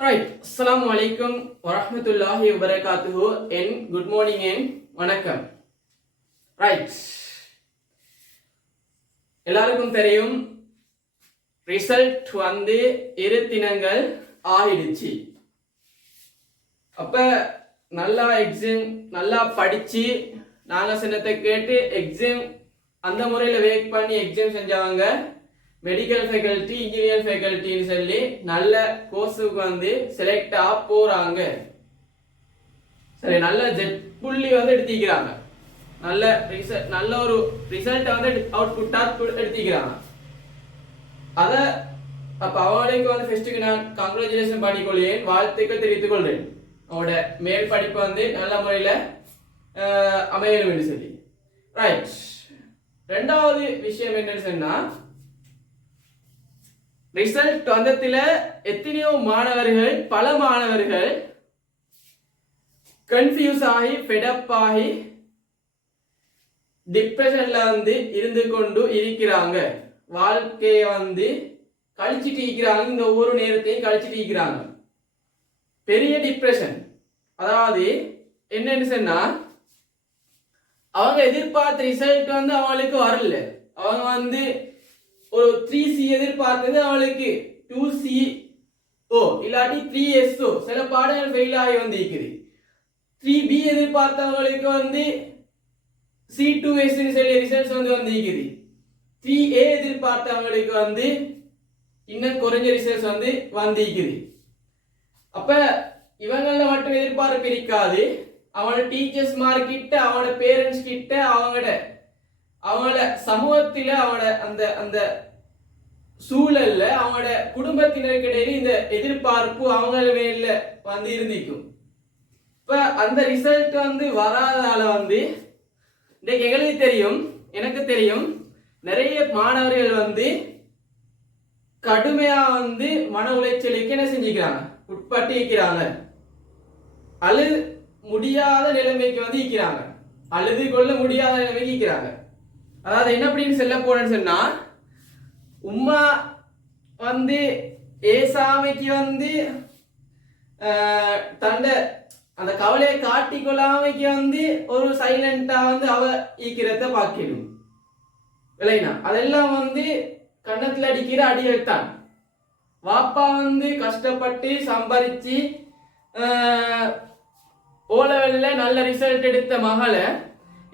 Right. அஸ்ஸலாமு அலைக்கும் வரஹ்மத்துல்லாஹி வபரகாத்துஹு. என் குட் மார்னிங் என் வணக்கம். ரைட், எல்லாருக்கும் தெரியும் ரிசல்ட் வந்து 2 தினங்கள் ஆயிடுச்சு. அப்ப நல்லா எக்ஸாம் நல்லா படிச்சு நாங்க சொன்னதை கேட்டு எக்ஸாம் அந்த முறையில் வேக் பண்ணி எக்ஸாம் செஞ்சவங்க மெடிக்கல் ஃபேக்கல்ட்டி இன்ஜினியர் ஃபேக்கல்ட்டின்னு சொல்லி நல்ல கோர்ஸுக்கு வந்து செலக்ட் ஆக போறாங்க. சரி, நல்ல ஜெட் புள்ளி வந்து எடுத்திக்கிறாங்க. நல்ல ஒரு ரிசல்ட் வந்து அவுட்புட்டா எடுத்திக்கிறாங்க. அத அப்ப அவங்களுக்கு வந்து ஃபர்ஸ்ட்டுக்கு நான் கங்க்ராச்சுலேஷன் பண்ணிக்கொள்கிறேன், வாழ்த்துக்கள் தெரிவித்துக் கொள்றேன். அவங்களோட மேல் படிப்பு வந்து நல்ல முறையில் அமையணும் என்று சொல்லி. ரைட், ரெண்டாவது விஷயம் என்னன்னு சொன்னா, ரிசல்ட் வந்ததுல எத்தனையோ மாணவர்கள் பல மாணவர்கள் கன்ஃபியூஸ் ஆகி ஃபெடப் ஆகி டிப்ரெஷன்ல வந்து இருந்து கொண்டு இருக்கிறாங்க. வாழ்க்கையை வந்து கழிச்சிட்டு இருக்கிறாங்க. இந்த ஒவ்வொரு நேரத்தையும் கழிச்சிட்டு இருக்கிறாங்க. பெரிய டிப்ரெஷன். அதாவது என்னன்னு சொன்னா, அவங்க எதிர்பார்த்த ரிசல்ட் வந்து அவங்களுக்கு வரல. அவங்க வந்து ஒரு 3C எதிர்பார்த்தது அவளுக்கு 2CO இல்லாட்டி 3SO. சில பாடங்கள் ஃபெயில் ஆகி வந்திருக்குது. 3B எதிர்பார்த்தவங்களுக்கு வந்து C2S சொல்லி ரிசல்ட்ஸ் வந்து வந்திருக்குது. 3A எதிர்பார்த்தவங்களுக்கு வந்து இன்னும் குறைஞ்ச ரிசல்ட்ஸ் வந்து வந்திருக்குது. அப்ப இவங்கள மட்டும் எதிர்பார்ப்பு இருக்காது. அவனோட டீச்சர்ஸ் மார்க்கிட்ட, அவனோட பேரண்ட்ஸ் கிட்ட, அவங்களோட சமூகத்தில, அவனோட அந்த அந்த சூழல்ல, அவனோட குடும்பத்தினருக்கு இடையில இந்த எதிர்பார்ப்பு அவங்க மேல வந்து இருந்திருக்கும். இப்ப அந்த ரிசல்ட் வந்து வராதால வந்து இன்னைக்கு எங்களுக்கு தெரியும், எனக்கு தெரியும், நிறைய மாணவர்கள் வந்து கடுமையா வந்து மன உளைச்சலுக்கு என்ன செஞ்சுக்கிறாங்க, உட்பட்டு இருக்கிறாங்க. அழுது முடியாத நிலைமைக்கு வந்து இருக்கிறாங்க. அழுது கொள்ள முடியாத நிலைமைக்கு இருக்கிறாங்க. அதாவது என்ன அப்படின்னு சொல்ல போறேன்னு சொன்னா, உம்மா வந்து ஏசாமைக்கு வந்து தண்ட அந்த கவலையை காட்டிக்கொள்ளாமைக்கு வந்து ஒரு சைலண்டா வந்து அவ ஈக்கிறத பார்க்கணும் இல்லைனா. அதெல்லாம் வந்து கண்ணத்துல அடிக்கிற அடிகள் தான். வாப்பா வந்து கஷ்டப்பட்டு சம்பாதிச்சு ஓலவெல்ல நல்ல ரிசல்ட் எடுத்த மகளை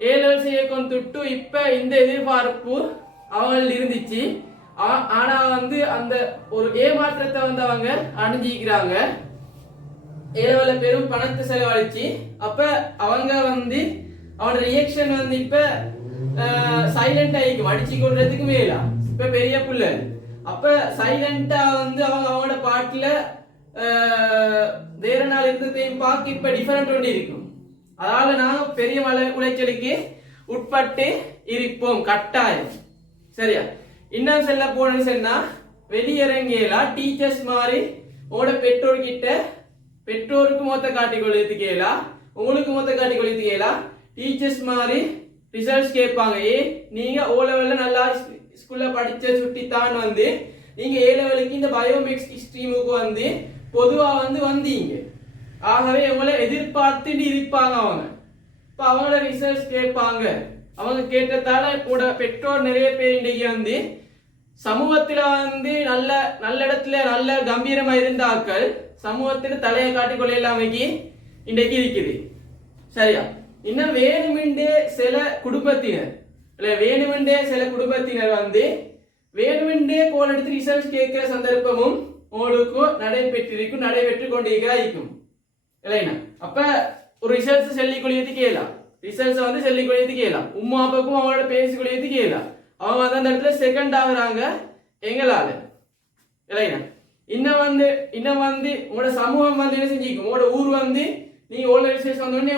ஏலல் செய்ய கொண்டுட்டு இப்ப இந்த எதிர்பார்ப்பு அவங்க இருந்துச்சு. ஆனா வந்து அந்த ஒரு ஏமாற்றத்தை வந்து அவங்க அணிஞ்சிக்கிறாங்க. ஏலவெல்ல பெரும் பணத்தை செலவழிச்சு அப்ப அவங்க வந்து அவனோட ரியாக்ஷன் வந்து இப்ப சைலண்ட் ஆகிக்கும். அடிச்சு கொள்றதுக்கு மேலா இப்ப பெரிய புள்ள. அப்ப சைலண்டா வந்து அவங்க அவனோட பாட்டுல வேற நாள் இருந்ததையும் பார்க்க இப்ப டிஃபரெண்ட் ஒன்று இருக்கும். அதனால நான் பெரிய மலை உளைச்சலுக்கு உட்பட்டு இருப்போம் கட்டாயம். சரியா? இன்னும் செல்ல போனேன்னு சொன்னா, வெளியிறங்கியலா டீச்சர்ஸ் மாதிரி உங்களோட பெற்றோர்கிட்ட, பெற்றோருக்கு மொத்த காட்டி கொள்ளுறதுக்கேலா, உங்களுக்கு மொத்த காட்டி கொள்ளுறதுக்கேலா டீச்சர்ஸ் மாதிரி ரிசல்ட்ஸ் கேட்பாங்க. நீங்க ஓ லெவல்ல நல்லா ஸ்கூல்ல படிச்ச சுட்டித்தான் வந்து நீங்க ஏ லெவலுக்கு இந்த பயோமெக்ஸ் ஸ்ட்ரீமுக்கு வந்து பொதுவா வந்து வந்தீங்க. ஆகவே உங்களை எதிர்பார்த்துட்டு இருப்பாங்க அவங்க. இப்ப அவங்களோட ரிசல்ட்ஸ் கேட்பாங்க. அவங்க கேட்டதால கூட பெற்றோர் நிறைய பேர் இன்றைக்கு வந்து சமூகத்துல வந்து நல்ல நல்ல இடத்துல நல்ல கம்பீரமா இருந்தாக்கள் சமூகத்துல தலையை காட்டிக்கொள்ள இல்லாமைக்கு இன்றைக்கு இருக்குது. சரியா? இன்னும் வேணுமென்றே சில குடும்பத்தினர் வந்து வேணுமென்றே கோல் எடுத்து ரிசல்ட்ஸ் கேட்கிற சந்தர்ப்பமும் உங்களுக்கு நடைபெற்று கொண்டிருக்கும் இல்லைனா. அப்ப ஒரு ரிசல்ட்ஸ் சொல்லி கொள்ளியது கேலாம், ரிசல்ட்ஸ் வந்து சொல்லி கொள்ளியது கேலாம், உம்மா அப்பாக்கும் அவங்களோட பேசி கொள்ளியது கேலாம். அவங்க வந்து அந்த இடத்துல செகண்ட் ஆகுறாங்க எங்களால இல்லைனா. இன்னும் வந்து உங்களோட சமூகம் வந்து என்ன செஞ்சிக்கும், உங்களோட ஊர் வந்து நீங்க ஓல ரிசல்ட்ஸ் வந்தோடனே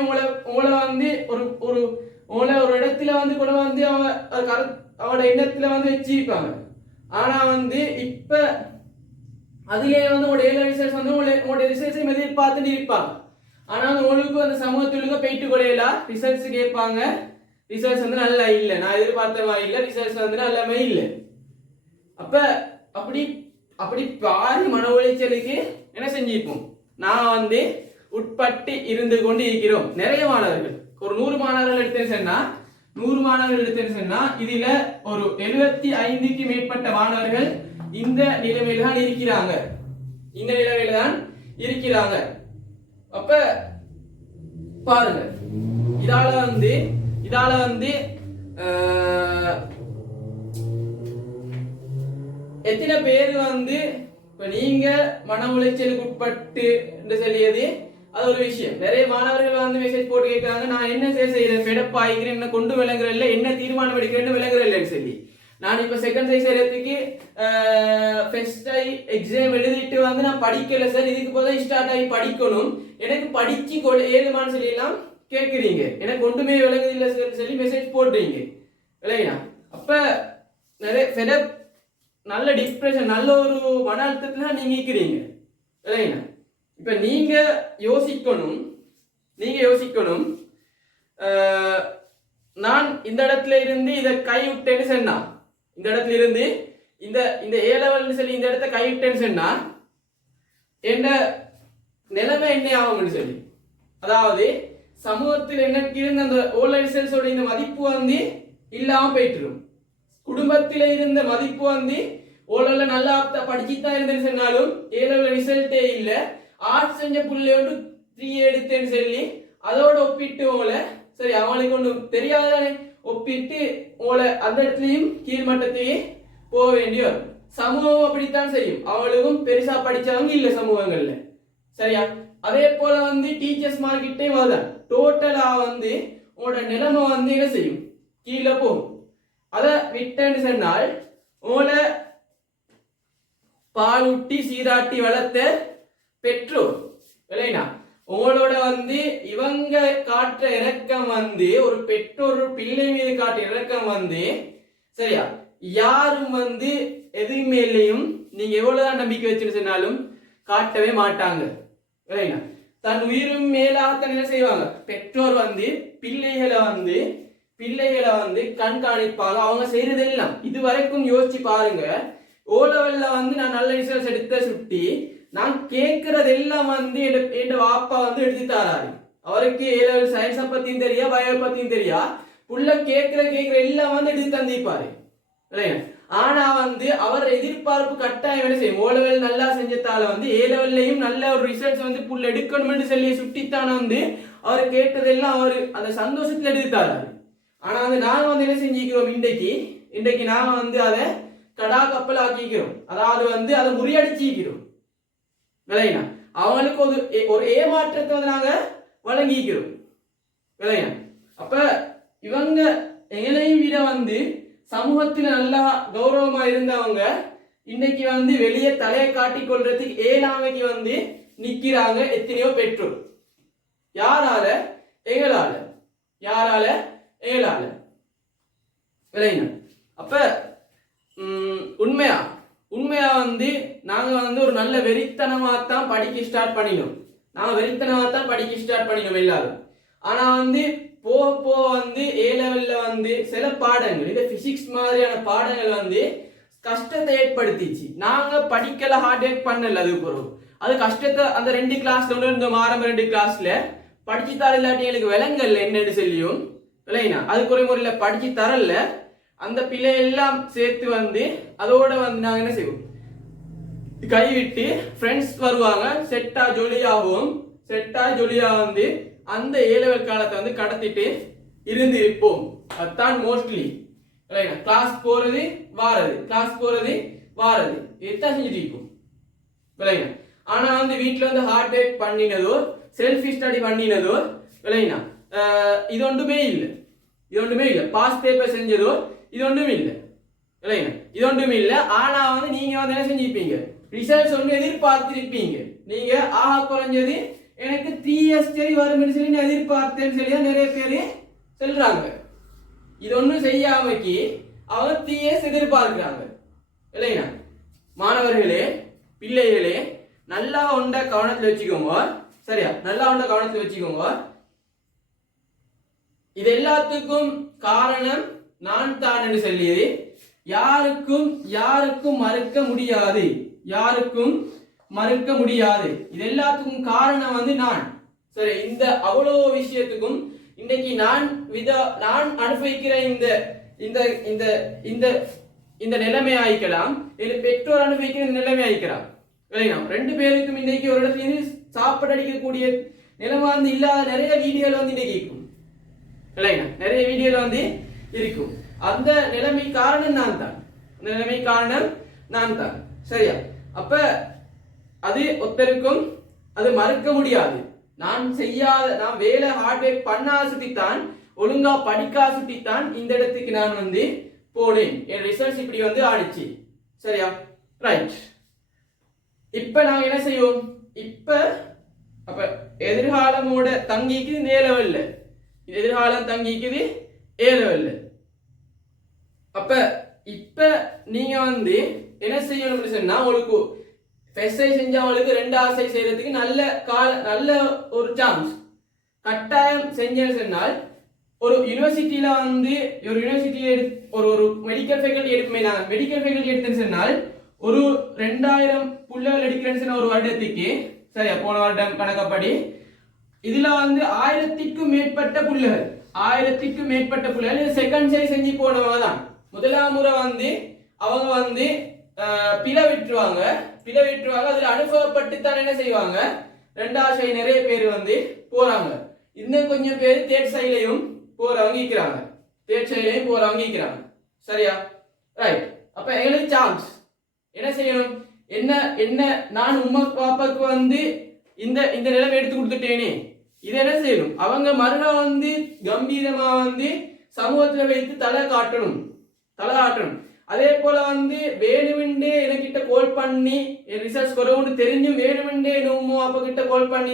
உங்களை வந்து ஒரு இடத்துல வந்து கூட வந்து அவங்களோட எண்ணத்துல வந்து வச்சிருப்பாங்க. ஆனா வந்து இப்ப அதுலயே வந்து உங்களோட ஏழு ரிசல்ட்ஸ் வந்து உங்களோட ரிசல்ட்ஸை எதிர்பார்த்துட்டு இருப்பாங்க. ஆனா உங்களுக்கு அந்த சமூகத்துக்கு போயிட்டு கொடையலாம் ரிசல்ட்ஸ் கேட்பாங்க. ரிசல்ட்ஸ் வந்து நல்லா இல்லை, நான் எதிர்பார்த்த மாதிரி இல்லை, ரிசல்ட்ஸ் வந்து நல்லாமே இல்லை. அப்ப அப்படி அப்படி பாதி மன உளைச்சலுக்கு என்ன செஞ்சிருப்போம், நான் வந்து உட்பட்டு இருந்து கொண்டு இருக்கிறோம். நிறைய மாணவர்கள், ஒரு 100 மாணவர்கள் எடுத்தேன்னு சொன்னா 100 மாணவர்கள் எடுத்தேன்னு சொன்னா இதுல ஒரு 75க்கு மேற்பட்ட மாணவர்கள் இந்த நிலைமையில தான் இருக்கிறாங்க. இந்த நிலைமையில தான் இருக்கிறாங்க. அப்ப பாருங்க, இதால வந்து எத்தனை பேர் வந்து இப்ப நீங்க மன உளைச்சலுக்கு உட்பட்டு என்று சொல்லியது அது ஒரு விஷயம். நிறைய மாணவர்கள் வந்து மெசேஜ் போட்டு கேட்கிறாங்க, நான் என்ன செய்யறேன், பெடப்பாய்க்கிறேன், என்ன கொண்டு விளங்குற இல்லை, என்ன தீர்மானம் எடுக்கிறேன்னு விளங்குற இல்லைன்னு சொல்லி. நான் இப்ப செகண்ட் சைஸ் செய்யறதுக்கு ஃபர்ஸ்ட் எக்ஸாம் எழுதிட்டு வந்து நான் படிக்கல சார், இதுக்கு போதும் ஸ்டார்ட் ஆகி படிக்கணும், எனக்கு படிச்சு ஏழுமான்னு சொல்லி எல்லாம் கேட்குறீங்க, எனக்கு ஒன்றுமே விளங்குது இல்லை சொல்லி மெசேஜ் போடுறீங்க இல்லையா. அப்ப நிறைய ஃபெடப், நல்ல டிப்ரெஷன், நல்ல ஒரு மன அழுத்தத்துல நீங்க இருக்கிறீங்க இல்லையா. இப்ப நீங்க யோசிக்கணும், நான் இந்த இடத்துல இருந்து இதை கைவிட்டேன்னு சொன்னா, இந்த இடத்துல இருந்து இந்த ஏ லெவல்னு சொல்லி இந்த இடத்த கைவிட்டேன்னு சொன்னா என்ன நிலைமை என்ன ஆகும்னு சொல்லி, அதாவது சமூகத்தில் எனக்கு இருந்த அந்த ஓல ரிசல்ட்ஸோட இந்த மதிப்பு வந்து இல்லாம போயிட்டு, குடும்பத்தில இருந்த மதிப்பு வந்து ஓலல நல்லா படிச்சுதான் இருந்தேன்னு சொன்னாலும் ஏ லெவல் ரிசல்ட்டே இல்லை, ஆர்ட்ஸ் செஞ்ச புள்ளையோடு 3 எடுத்தேன்னு சொல்லி அதோட ஒப்பிட்டு ஓல சரி அவங்களுக்கு ஒன்றும் தெரியாதானே ஒப்பிட்டு ஓல அந்த இடத்துலயும் கீழ்மட்டத்தையே போக வேண்டிய வரும். சமூகம் அப்படித்தான் செய்யும், அவளுக்கும் பெருசா படிச்சவங்க இல்ல சமூகங்கள்ல சரியா. அதே போல வந்து டீச்சர்ஸ் மார்க்கிட்டே வருதான், டோட்டலா வந்து உங்களோட நிலைமை வந்து என்ன செய்யும், கீழே போகும். அதை விட்டேன்னு சொன்னால் உங்களை பாலூட்டி சீராட்டி வளர்த்த பெற்றோர் இல்லைனா, உங்களோட வந்து இவங்க காட்டுற இறக்கம் வந்து ஒரு பெற்றோர் பிள்ளை மீது காட்டுற இறக்கம் வந்து சரியா, யாரும் வந்து எதுமேலையும் நீங்க எவ்வளவுதான் நம்பிக்கை வச்சுன்னு சொன்னாலும் காட்டவே மாட்டாங்க இல்லைனா. தன் உயிரும் மேலாக என்ன செய்வாங்க, பெற்றோர் வந்து பிள்ளைகளை வந்து கண்காணிப்பாங்க, அவங்க செய்யறதெல்லாம். இது வரைக்கும் யோசிச்சு பாருங்க, ஓ லெவல்ல வந்து நான் நல்ல ரிசல்ட்ஸ் எடுத்த சுட்டி நான் கேட்கறதெல்லாம் வந்து என் வாப்பா வந்து எடுத்து தராரு. அவருக்கு ஏ லெவல் சயின்ஸை பத்தியும் தெரியா, பயோ பத்தியும் தெரியா, புள்ள கேட்கிற எல்லாம் வந்து எடுத்து தந்திப்பாரு இல்லையா. ஆனா வந்து அவர் எதிர்பார்ப்பு கட்டாயம் என்ன செய்யும், ஓ லெவல் நல்லா செஞ்சதால வந்து ஏ லெவல்லையும் நல்ல ஒரு ரிசல்ட்ஸ் வந்து புள்ள எடுக்கணும்னு சொல்லி சுட்டித்தான வந்து அவர் கேட்டதெல்லாம் அவர் அந்த சந்தோஷத்துல எடுத்து தராரு. ஆனா வந்து நாங்க வந்து என்ன செஞ்சுக்கிறோம், இன்றைக்கு நாங்க வந்து அதை கடா கப்பல் ஆக்கிக்கிறோம், அதாவது வந்து அதை முறியடிச்சிக்கிறோம் விளையா. அவங்களுக்கு ஒரு ஏமாற்றத்தை வந்து நாங்க வழங்கிக்கிறோம் விளையா. அப்ப இவங்க எங்களையும் விட வந்து சமூகத்துல நல்லா கௌரவமா இருந்தவங்க இன்னைக்கு வந்து வெளியே தலையை காட்டி கொள்றதுக்கு ஏழாமைக்கு வந்து நிக்கிறாங்க எத்தனையோ பெற்றோர். யாரால? எங்களால விளையா. அப்ப உண்மையா வந்து நாங்க வந்து ஒரு நல்ல வெறித்தனமாத்தான் படிக்க ஸ்டார்ட் பண்ணினோம், எல்லாரும். ஆனா வந்து போக வந்து ஏ லெவல்ல வந்து சில பாடங்கள், இந்த பிசிக்ஸ் மாதிரியான பாடங்கள் வந்து கஷ்டத்தை ஏற்படுத்திச்சு. நாங்க படிக்கல, ஹார்ட் ஒர்க் பண்ணல, அது கஷ்டத்தை அந்த 2 கிளாஸ்ல இருந்த ஆரம்ப 2 கிளாஸ்ல படிச்சு தர இல்லாட்டி எங்களுக்கு விளங்கல்ல என்னன்னு சொல்லியும் இல்லைனா, அது குறைமுறையில படிச்சு தரல. அந்த பிள்ளை எல்லாம் சேர்த்து வந்து அதோட வந்து நாங்க என்ன செய்வோம், கைவிட்டு ஃப்ரெண்ட்ஸ் வருவாங்க, செட்டா ஜொலியா வந்து அந்த ஏ லெவல் காலத்தை வந்து கடத்திட்டு இருந்து இருப்போம். அதுதான் மோஸ்ட்லி கிளாஸ் போறது வாரது எத்தான் செஞ்சுட்டு இருக்கும். ஆனா வந்து வீட்டுல வந்து ஹார்ட் ஒர்க் பண்ணினதோ செல்ஃப் ஸ்டடி பண்ணினதோ இது ஒன்றுமே இல்லை. பாஸ் பேப்பர் செஞ்சதோ இது ஒன்றுமே இல்லை. ஆனா வந்து நீங்க வந்து என்ன செஞ்சிருப்பீங்க, ரிசல்ட்ஸ் ஒன்று எதிர்பார்த்திருப்பீங்க. நீங்க ஆஹா குறைஞ்சது எனக்கு 3 சரி வரும்னு சொல்லி நான் எதிர்பார்த்தேன்னு சொல்லி தான் நிறைய பேர் சொல்றாங்க. இது ஒன்றும் செய்யாமக்கி அவங்க 3 எதிர்பார்க்கிறாங்க இல்லையா. மாணவர்களே, பிள்ளைகளே, நல்லா ஒண்ட கவனத்தில் வச்சுக்கோங்க சரியா, இது எல்லாத்துக்கும் காரணம் நான் தான் என்று சொல்லியது யாருக்கும் மறுக்க முடியாது. மறுக்க முடியாது. இது எல்லாத்துக்கும் காரணம் வந்து நான். சரி, இந்த அவ்வளவு விஷயத்துக்கும் இன்னைக்கு நான் அனுபவிக்கிற இந்த இந்த இந்த இந்த இந்த நிலைமை ஆயிக்கலாம், பெற்றோர் அனுபவிக்கிற நிலைமை ஆயிக்கலாம். ரெண்டு பேருக்கும் இன்னைக்கு ஒரு இடத்துல இருந்து சாப்பாடு அடிக்கக்கூடிய நிலைமை வந்து இல்லாத நிறைய வீடியோல வந்து இன்னைக்கு இருக்கும் இல்லைங்களா, நிறைய வீடியோல வந்து இருக்கும். அந்த நிலைமை காரணம் நான் தான், அந்த நிலைமை காரணம் நான் தான். சரியா? அப்ப அது ஒருத்தருக்கும் அது மறுக்க முடியாது. நான் வேலை ஹார்ட் ஒர்க் பண்ணா சுட்டித்தான், ஒழுங்கா படிக்கா சுட்டித்தான் இந்த இடத்துக்கு நான் வந்து போனேன். என் ரிசல்ட் இப்படி வந்து ஆடிச்சு. சரியா? ரைட். இப்ப நாங்க என்ன செய்வோம்? அப்ப எதிர்காலமோட தங்கிக்குது இந்த லெவல்ல, எதிர்காலம் தங்கிக்குது லெவல்ல. அப்ப இப்ப நீங்க வந்து என்ன செய்யணும்னு சொன்னா, உங்களுக்கு ஃபெஸ்டை செஞ்சவங்களுக்கு ரெண்டு ஆசை செய்யறதுக்கு நல்ல ஒரு சான்ஸ் கட்டாயம் செஞ்சேன்னு சொன்னால், ஒரு யூனிவர்சிட்டியில வந்து ஒரு மெடிக்கல் ஃபேக்கல்டி எடுப்போமே, நாங்கள் மெடிக்கல் ஃபேக்கல்டி எடுத்துன்னு சொன்னால் ஒரு 2000 புள்ளைகள் எடுக்கிறேன்னு ஒரு வருடத்துக்கு. சரியா? போன வருடம் கணக்கப்படி இதுல வந்து 1000க்கும் மேற்பட்ட புள்ளைகள் செகண்ட் சை செஞ்சு போனவங்க தான். முதலாம் முறை வந்து அவங்க வந்து பிழை விட்டுருவாங்க. அதுல அனுபவப்பட்டு தான் என்ன செய்வாங்க, ரெண்டாவது சை நிறைய பேர் வந்து போறாங்க. இன்னும் கொஞ்சம் பேர் தேர்ட் சைலையும் போறவங்க இருக்கிறாங்க. சரியா? ரைட். அப்ப எங்களுக்கு சான்ஸ் என்ன செய்யணும்? என்ன நான் உம்மா பாப்பாக்கு வந்து இந்த நிலைமை எடுத்து கொடுத்துட்டேனே, இது என்ன செய்யணும்? அவங்க மறுநாள் வந்து கம்பீரமா வந்து சமூகத்துல வைத்து தலை காட்டணும். அதே போல வந்து வேணுமெண்டே என்கிட்ட கால் பண்ணி என் ரிசல்ட்ஸ் குறைவுன்னு தெரிஞ்சும் வேணுமெண்டே உம்மா அப்பா கிட்ட கால் பண்ணி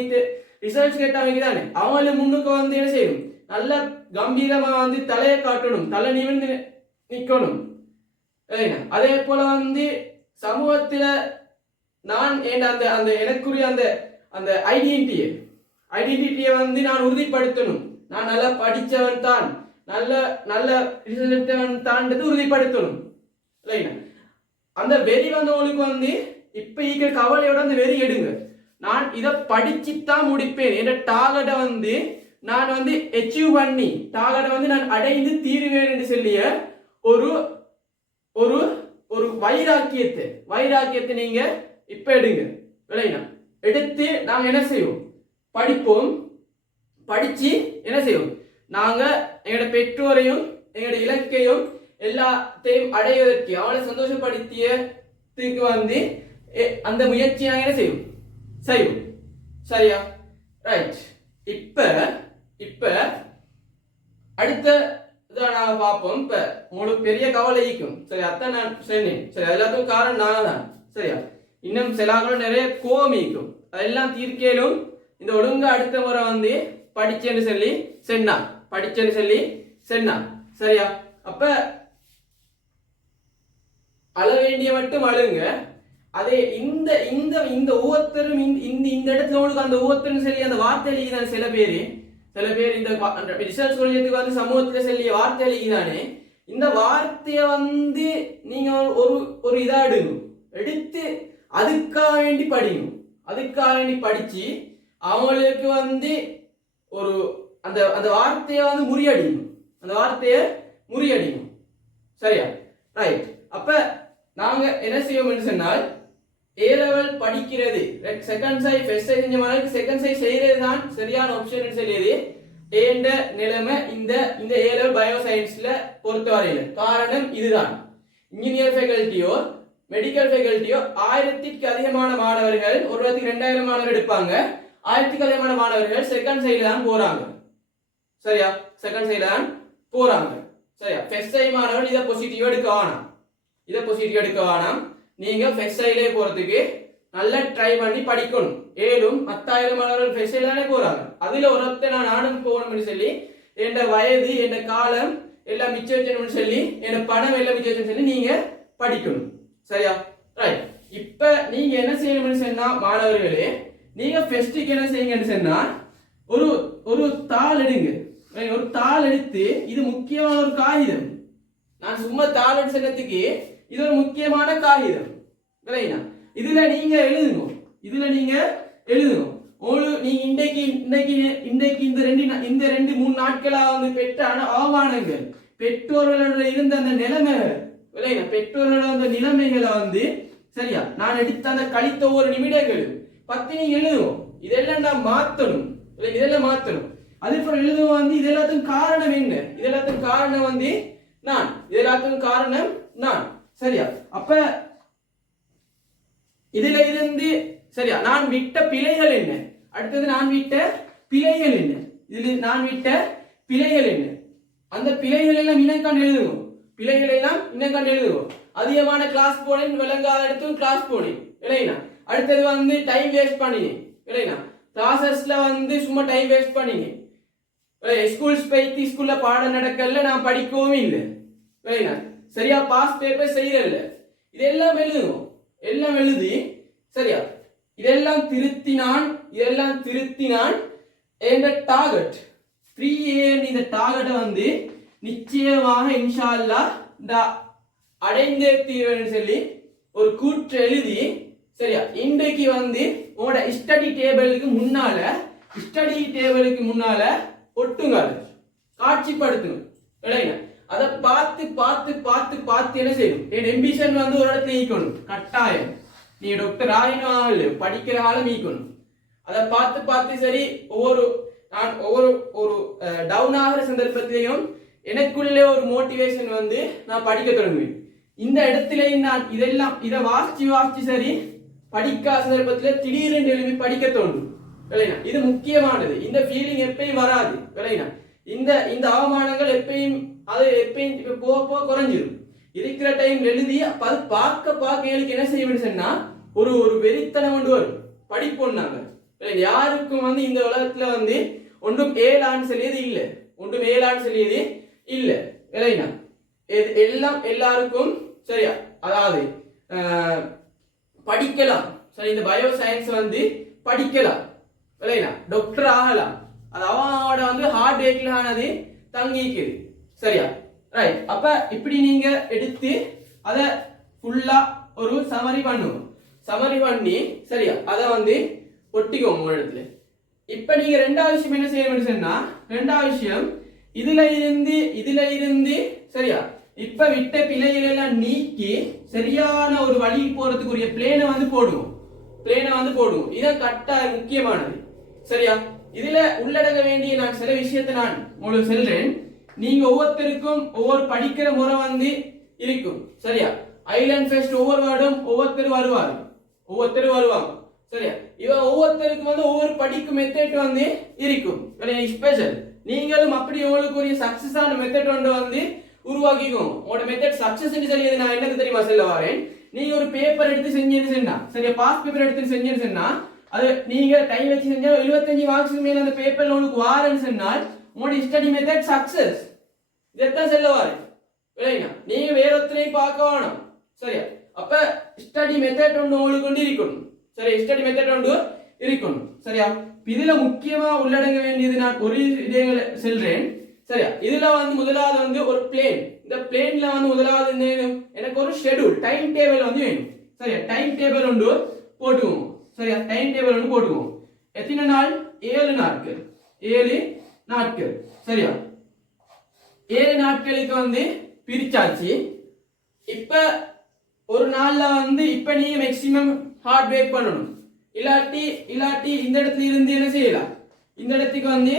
ரிசல்ட்ஸ் கேட்டாங்க தானே, அவங்களுக்கு முன்னுக்கு வந்து என்ன செய்யணும்? நல்ல கம்பீரமா வந்து தலையை காட்டணும், தலை நிமிர்ந்து நிக்கணும். அதே போல வந்து சமூகத்துல நான் அந்த எனக்குரிய அந்த ஐடென்டிட்டியை வந்து நான் உறுதிப்படுத்தணும். நான் நல்லா படிச்சவன் தான், நல்ல ரிசல்ட் உறுதிப்படுத்தணும். அந்த வெறி வந்தவங்களுக்கு வந்து இப்ப ஈக்கிற கவலையோட அந்த வெறி எடுங்க. நான் இதை படிச்சுத்தான் முடிப்பேன் என்ற டார்கெட்டை வந்து நான் வந்து அச்சீவ் பண்ணி டார்கெட்டை வந்து நான் அடைந்து தீருவேன் என்று சொல்லிய ஒரு ஒரு ஒரு வைராக்கியத்தை நீங்க இப்ப எடுங்க. எடுத்து நாங்க என்ன செய்வோம்? படிப்போம். படிச்சு என்ன செய்வோம்? நாங்க எங்களோட பெற்றோரையும் எங்களோட இலக்கையும் எல்லாத்தையும் அடைவதற்கு அவளை சந்தோஷப்படுத்தியதுக்கு வந்து அந்த முயற்சி நாங்க என்ன செய்வோம்? சரியா? ரைட். இப்ப அடுத்த நான் பார்ப்போம். இப்ப உங்களுக்கு பெரிய கவலை ஈக்கும். சரி, அதான் நான் சொன்னேன். சரி, எல்லாத்துக்கும் காரணம் நாங்க தான். சரியா? இன்னும் சிலாக்களும் நிறைய கோபம் ஈக்கும். அதெல்லாம் தீர்க்கலும் இந்த ஒழுங்கா அடுத்த முறை வந்து படிச்சேன்னு சொல்லி சென்னா. சரியா? அப்ப அழ வேண்டிய மட்டும் அழுங்க. அதே இந்த இந்த இந்த ஒவ்வொருத்தரும் இந்த இடத்துல உங்களுக்கு அந்த ஒவ்வொருத்தரும் சொல்லி அந்த வார்த்தை எழுதிதான் சில பேர் இந்த ரிசர்ச் சொல்லியதுக்கு வந்து சமூகத்துல சொல்லிய வார்த்தை எழுதிதானே, இந்த வார்த்தைய வந்து நீங்க ஒரு இதா எடுத்து அதுக்காக வேண்டி படிச்சு அவங்களுக்கு வந்து ஒரு அந்த வார்த்தைய வந்து முறியடிக்கணும். சரியா? ரைட். அப்ப நாங்க என்ன செய்வோம் சொன்னால், A-level படிக்கிறது செகண்ட் சை ஃபர்ஸ்ட் சை செஞ்ச மாதிரி செகண்ட் சை செய்யறது தான் சரியான ஆப்ஷன் சொல்லியது. ஏண்ட நிலைமை இந்த A-level பயோ சயின்ஸ்ல பொறுத்தவரையில காரணம் இதுதான். இன்ஜினியர் ஃபேக்கல்ட்டியோ மெடிக்கல் ஃபேக்கல்ட்டியோ 1000க்கு அதிகமான மாணவர்கள், ஒரு வருடத்துக்கு 2000 மாணவர் எடுப்பாங்க. 1000க்கு அதிகமான மாணவர்கள் செகண்ட் சைடுல தான் போறாங்க. சரியா? செகண்ட் சைடுல தான் போறாங்க. சரியா? ஃபர்ஸ்ட் சை மாணவர்கள் இதை பாசிட்டிவா எடுக்க வேணாம். நீங்க ஃபர்ஸ்ட் சைடுல போறதுக்கு நல்லா ட்ரை பண்ணி படிக்கணும். ஏழும் 10,000 மாணவர்கள் ஃபர்ஸ்ட் சைடுல தானே போறாங்க. அதுல ஒருத்தர் நானும் போகணும்னு சொல்லி என் வயது என் காலம் எல்லாம் மிச்சம் வச்சணும்னு சொல்லி என் பணம் எல்லாம் மிச்சம் வச்சணும்னு சொல்லி நீங்க படிக்கணும். சரியா? ரைட். இப்ப நீங்க என்ன செய்யணும்னு சொன்னா மாணவர்களே, நீங்க ஃபர்ஸ்ட்டுக்கு என்ன செய்யுங்கன்னு சொன்னா ஒரு தாள் எடுங்க. ஒரு தாள் எடுத்து, இது முக்கியமான ஒரு காகிதம். நான் சும்மா தாள் சொன்னதுக்கு இது ஒரு முக்கியமான காகிதம். இதுல நீங்க எழுதுங்க. இதுல நீங்க எழுதணும். நீங்க இன்றைக்கு இந்த ரெண்டு மூணு நாட்களா வந்து பெற்ற அவமானங்கள், பெற்றோர்களோட இருந்த அந்த நிலைமைகள், பெற்றோர்களோட அந்த நிலைமைகளை வந்து சரியா நான் எடுத்த அந்த கழித்த ஒரு நிமிடங்கள் 10 நீங்க எழுதுவோம். இதெல்லாம் நான் மாத்தணும், இதெல்லாம் மாத்தணும். அதுக்கப்புறம் எழுதுவோம் வந்து இது எல்லாத்துக்கும் காரணம் என்ன, இது எல்லாத்துக்கும் காரணம் வந்து நான், இது எல்லாத்துக்கும் காரணம் நான். சரியா அப்ப இதுல இருந்து சரியா நான் விட்ட பிழைகள் என்ன, அடுத்தது நான் விட்ட பிழைகள் என்ன, இதுல நான் விட்ட பிழைகள் என்ன, அந்த பிழைகள் எல்லாம் இனக்காண்டு எழுதுவோம். பிழைகள் எல்லாம் இனக்காண்டு எழுதுவோம். அதிகமான கிளாஸ் போனேன், விளங்காத இடத்தும் கிளாஸ் போனேன் இல்லைனா. அடுத்தது வந்து டைம் வேஸ்ட் பண்ணினேன் இல்லைனா. கிளாஸஸ்ல வந்து சும்மா டைம் வேஸ்ட் பண்ணினேன். ஸ்கூல்ஸ் போயிட்டு ஸ்கூல்ல பாடம் நடக்கல, நான் படிக்கவும் இல்லை இல்லைனா. சரியா பாஸ் பேப்பர் செய்யறதில்ல. இதெல்லாம் எழுதுவோம். எல்லாம் எழுதி சரியா இதெல்லாம் திருத்தினான் என்ற டார்கெட் 3A இந்த டார்கெட்டை வந்து நிச்சயமாக இன்ஷா அல்லாஹ் அடைந்தே தீர்வேன்னு சொல்லி ஒரு கூற்று எழுதி சரியா இன்றைக்கு வந்து உங்களோட ஸ்டடி டேபிளுக்கு முன்னால ஒட்டுங்க, காட்சிப்படுத்துங்க இல்லைங்க. அதை பார்த்து என்ன செய்யணும், என் எம்பிஷன் வந்து ஒரு இடத்துல ஈக்கணும். கட்டாயம் நீ டாக்டர் ஆயினும் படிக்கிற ஆளும் ஈக்கணும். அதை பார்த்து சரி ஒவ்வொரு டவுன் ஆகிற சந்தர்ப்பத்திலையும் எனக்குள்ளே ஒரு மோட்டிவேஷன் வந்து நான் படிக்க தொடங்குவேன். இந்த இடத்திலையும் நான் இதை வாசிச்சு சரி படிக்காத சந்தர்ப்பத்தில் திடீரென்று எழுப்பி படிக்க தோணும் இல்லைனா. இது முக்கியமானது. இந்த ஃபீலிங் எப்பயும் வராது இல்லைனா. இந்த அவமானங்கள் எப்பயும் போக குறைஞ்சிடும். இருக்கிற டைம் எழுதி அது பார்க்க எனக்கு என்ன செய்ய சொன்னா ஒரு வெறித்தனம் கொண்டு வரும். படிப்போம் நாங்க யாருக்கும் வந்து இந்த உலகத்துல வந்து ஒன்றும் ஏழான்னு சொல்லியது இல்லை இல்லைனா. எல்லாம் எல்லாருக்கும் சரியா அதாவது படிக்கலாம். சரி இந்த பயோ சயின்ஸ் வந்து படிக்கலாம் இல்லைனா, டாக்டர் ஆகலாம். அது அவனோட வந்து ஹார்ட் ஒர்க்ல ஆனது தங்கிக்குது. சரியா ரைட். அப்ப இப்படி நீங்க எடுத்து அத ஃபுல்லா ஒரு சமரி பண்ணி சரியா அத வந்து ஒட்டிக்கோங்க ஒரு இடத்துல. இப்ப நீங்க ரெண்டாவது விஷயம் என்ன செய்யணும்னு சொன்னா, ரெண்டாவது விஷயம் இதுல இருந்து சரியா இப்ப விட்ட பிழைகள் எல்லாம் நீக்கி சரியான ஒரு வழி போறதுக்குரிய பிளேனை வந்து போடுவோம். இதான் கட்டாயம் முக்கியமானது. சரியா இதுல உள்ளடங்க வேண்டிய நான் சில விஷயத்தை நான் உங்களுக்கு சொல்றேன். நீங்க ஒவ்வொருத்தருக்கும் ஒவ்வொரு படிக்கிற முறை வந்து இருக்கும். சரியா ஐலண்ட் ஃபெஸ்ட் ஒவ்வொரு வருடம் ஒவ்வொருத்தர் வருவாங்க. சரியா இவன் ஒவ்வொருத்தருக்கும் வந்து ஒவ்வொரு படிக்கும் மெத்தட் வந்து இருக்கும் ஸ்பெஷல். நீங்களும் அப்படி உங்களுக்கு ஒரு சக்சஸ் ஆன மெத்தட் வந்து உருவாக்கிக்கோங்க. உங்களோட மெத்தட் சக்சஸ் சொல்லியது நான் எனக்கு தெரியுமா சொல்ல வரேன். நீங்க ஒரு பேப்பர் எடுத்து செஞ்சேன்னு சரியா பாஸ் பேப்பர் எடுத்து செஞ்சேன்னு அது நீங்க டைம் வச்சு செஞ்சா 75 மார்க்ஸ்க்கு மேல அந்த பேப்பர்ல உங்களுக்கு வாரன்னு சொன்னால் உங்களுடைய ஸ்டடி மெத்தட் சக்சஸ். இதைத்தான் சொல்ல வரேன் இல்லையா. நீங்க வேற ஒருத்தரையும் பார்க்க வேணும். சரியா அப்ப ஸ்டடி மெத்தட் ஒன்று உங்களுக்கு கொண்டு இருக்கணும். சரியா ஸ்டடி மெத்தட் ஒன்று இருக்கணும். சரியா இதுல முக்கியமா உள்ளடங்க வேண்டியது நான் ஒரு இதயங்களை சொல்றேன். சரியா இதுல வந்து முதலாவது வந்து ஒரு பிளேன். இந்த பிளேன்ல வந்து முதலாவது எனக்கு ஒரு ஷெட்யூல் டைம் டேபிள் வந்து வேணும். சரியா டைம் டேபிள் ஒன்று போட்டுவோம். சரியா டைம் டேபிள் ஒன்று போட்டுவோம். எத்தனை நாள்? 7 நாட்கள். சரியா 7 நாட்களுக்கு வந்து பிரிச்சாச்சு. இப்ப ஒரு நாள்ல வந்து இப்ப நீ மேக்ஸிமம் ஹார்ட் ஒர்க் பண்ணணும். இல்லாட்டி இந்த இடத்துல இருந்து என்ன செய்யலாம், இந்த இடத்துக்கு வந்து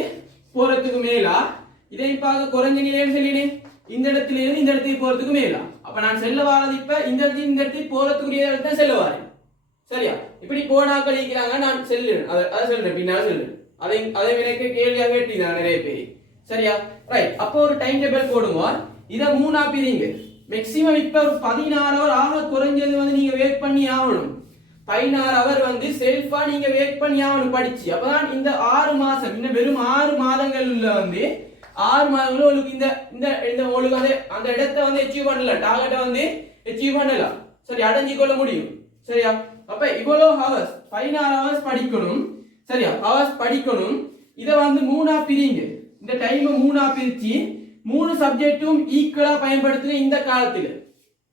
போறதுக்கு மேலா இதை பார்க்க குறைஞ்ச நிலைன்னு சொல்லினேன். இந்த இடத்துல இருந்து இந்த இடத்துக்கு போறதுக்கு மேலா. அப்ப நான் செல்ல வாரது இப்ப இந்த இடத்துக்கு போறதுக்குரிய இடத்தான் செல்ல வாரேன். சரியா இப்படி போனாக்கள் இருக்கிறாங்க. நான் செல்லுறேன், அதை சொல்றேன் பின்னால சொல்றேன். அதை எனக்கு கேள்வியாக கேட்டீங்க நிறைய பேர். சரியா ரைட். அப்போ ஒரு டைம் டேபிள் போடுவோம். இதை 3 பிரிங்க. மேக்ஸிமம் இப்ப ஒரு 16 ஹவர் ஆக குறைஞ்சது வந்து நீங்க வெயிட் பண்ணி ஆகணும். 16 ஹவர் வந்து செல்ஃபா நீங்க வெயிட் பண்ணி ஆகணும் படிச்சு. அப்பதான் இந்த 6 மாசம் இன்னும் வெறும் 6 மாதங்கள்ல வந்து 6 மாதங்களும் உங்களுக்கு இந்த உங்களுக்கு அந்த இடத்தை வந்து அச்சீவ் பண்ணலாம். டார்கெட்டை வந்து அச்சீவ் பண்ணலாம். சரி அடைஞ்சு கொள்ள முடியும். சரியா அப்ப இவ்வளவு ஹவர்ஸ் 16 ஹவர்ஸ் படிக்கணும். சரியா ஹவர்ஸ் படிக்கணும். இதை வந்து 3 பிரிங்க. இந்த டைம் 3 பிரிச்சு 3 சப்ஜெக்டும் ஈக்குவலா பயன்படுத்துங்க இந்த காலத்துல.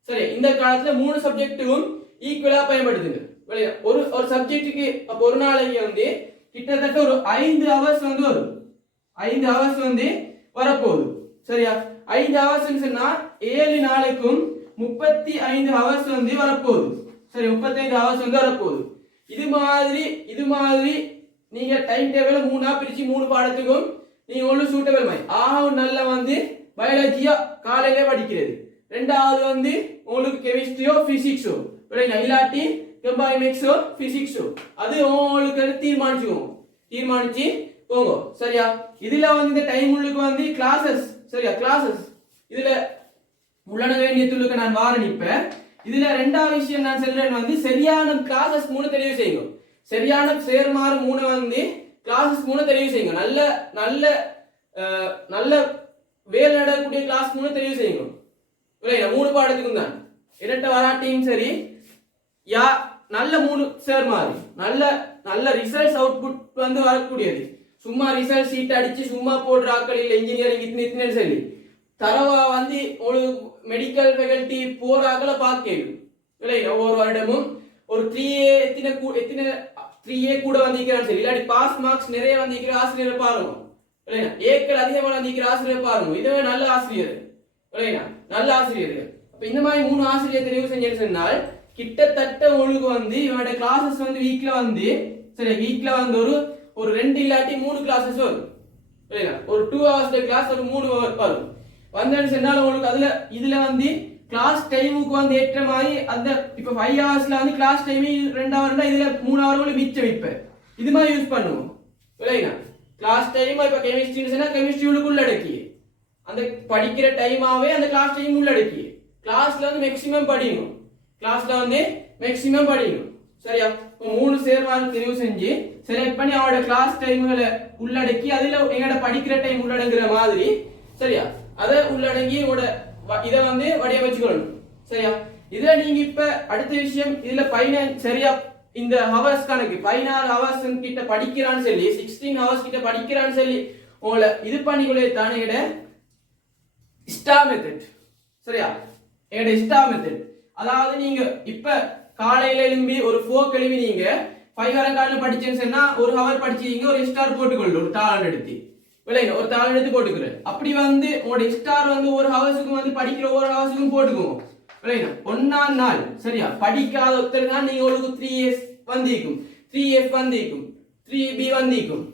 சரி இந்த காலத்துல 3 சப்ஜெக்டும் ஈக்குவலா பயன்படுத்துங்க. ஒரு ஒரு சப்ஜெக்ட்டுக்கு அப்ப ஒரு நாளைக்கு வந்து கிட்டத்தட்ட ஒரு 5 ஹவர்ஸ் வந்து வரும். 5 ஹவர்ஸ் வந்து வரப்போகுது. சரியா? 5 ஹவர்ஸ் சொன்னா 7 நாளைக்கும் 35 ஹவர்ஸ் வந்து வரப்போகுது. சரி, 35 ஹவர்ஸ் வந்து வரப்போகுது. இது மாதிரி நீங்க டைம் டேபிள 3ஆ பிரிச்சு 3 பாடத்துக்கும் நீங்க ஒன்று சூட்டபிள் மாதிரி நல்ல வந்து பயாலஜியா காலையிலே படிக்கிறது. ரெண்டாவது வந்து உங்களுக்கு கெமிஸ்ட்ரியோ பிசிக்ஸோ இல்லாட்டி கெமிக்ஸோ பிசிக்ஸோ அது உங்களுக்கு தீர்மானிச்சு போங்க. சரியா? இதுல வந்து இந்த டைம் உள்ளுக்கு வந்து கிளாஸஸ். சரியா? கிளாஸஸ் இதுல உள்ளடங்க வேண்டிய துள்ளுக்கு நான் வாரணிப்பேன். இதுல ரெண்டாவது விஷயம் நான் சொல்றேன் வந்து சரியான கிளாஸஸ் 3 தெரிவு செய்யுங்க. சரியான சேர்மாறு 3 வந்து கிளாஸஸ் 3 தெரிவு செய்யுங்க. நல்ல நல்ல நல்ல வேலை நடக்கக்கூடிய கிளாஸ் 3 தெரிவு செய்யுங்க. 3 பாடத்துக்கும் தான் இரட்ட வராட்டியும் சரி நல்ல 3 சேர்மாறு நல்ல ரிசல்ட்ஸ் அவுட்புட் வந்து வரக்கூடியது. சும்மா ரிசல்ட் சீட் அடிச்சு சும்மா போடுற ஆக்கள் இல்லை. இன்ஜினியரிங் இத்தனை சொல்லி தரவா வந்து உங்களுக்கு மெடிக்கல் ஃபேக்கல்டி போற ஆக்களை பார்க்கணும். ஒவ்வொரு வருடமும் ஒரு 3A கூட வந்திருக்கிறான்னு சொல்லி இல்லாட்டி பாஸ் மார்க்ஸ் நிறைய வந்திருக்கிற ஆசிரியரை பாருங்க. ஏக்கள் அதிகமாக வந்திருக்கிற ஆசிரியர் பாருங்க. இதுவே நல்ல ஆசிரியர். நல்ல ஆசிரியர். அப்ப இந்த மாதிரி 3 ஆசிரியர் தெரிவு செஞ்சேன்னு சொன்னால் கிட்டத்தட்ட உங்களுக்கு வந்து இவனோட கிளாஸஸ் வந்து வீக்ல வந்து ஒரு 2 இல்லாட்டி 3 கிளாஸஸ் வரும். ஒரு 2 ஹவர்ஸ் கிளாஸ் ஒரு 3 ஹவர் வரும். வந்தேன்னு சொன்னால் உங்களுக்கு இதுல வந்து கிளாஸ் டைமுக்கு வந்து ஏற்ற மாதிரி அந்த இப்ப 5 ஹவர்ஸ்ல வந்து கிளாஸ் டைம் 2 ஹவர்னா இதுல 3 ஹவர் மிச்சம் வைப்பேன். இது மாதிரி யூஸ் பண்ணுவோம். கிளாஸ் டைம் இப்ப கெமிஸ்ட்ரி உள்ளடக்கி அந்த படிக்கிற டைமாவே அந்த கிளாஸ் டைம் உள்ளடக்கி கிளாஸ்ல வந்து மேக்ஸிமம் படிக்கணும். சரியா? 3 சேர்மாறு தெரிவு செஞ்சு செலக்ட் பண்ணி அவரோட கிளாஸ் டைம்களை உள்ளடக்கி அதுல எங்களோட படிக்கிற டைம் உள்ளடங்குற மாதிரி சரியா அதை உள்ளடங்கி இதை வந்து வடிவமைச்சுக்கணும். சரியா? இதுல நீங்க இப்ப அடுத்த விஷயம் இதுல 19 சரியா இந்த ஹவர்ஸ் கணக்கு 16 ஹவர்ஸ் கிட்ட படிக்கிறான்னு சொல்லி 16 ஹவர்ஸ் கிட்ட படிக்கிறான்னு சொல்லி உங்களை இது பண்ணிக்கொள்ளே தானே ஸ்டார் மெத்தட். சரியா? எங்கட ஸ்டார் மெத்தட் அதாவது நீங்க இப்ப காலையில எழும்பி ஒரு 4 எழும்பி நீங்க 5 ஹவர் காலையில படிச்சேன்னு சொன்னா ஒரு ஹவர் படிச்சீங்க ஒரு ஸ்டார் போட்டுக்கொள்ளு ஒரு தாளம் எடுத்து ஒரு தாளம் எடுத்து போட்டுக்கிறேன். அப்படி வந்து உங்களோட ஸ்டார் வந்து ஒரு ஹவர்ஸுக்கும் வந்து படிக்கிற ஒவ்வொரு ஹவர்ஸுக்கும் போட்டுக்குவோம். ஒன்னாம் நாள் சரியா படிக்காத ஒருத்தர் தான் நீங்க உங்களுக்கு 3S வந்திருக்கும் 3F வந்திருக்கும் 3B வந்திருக்கும்.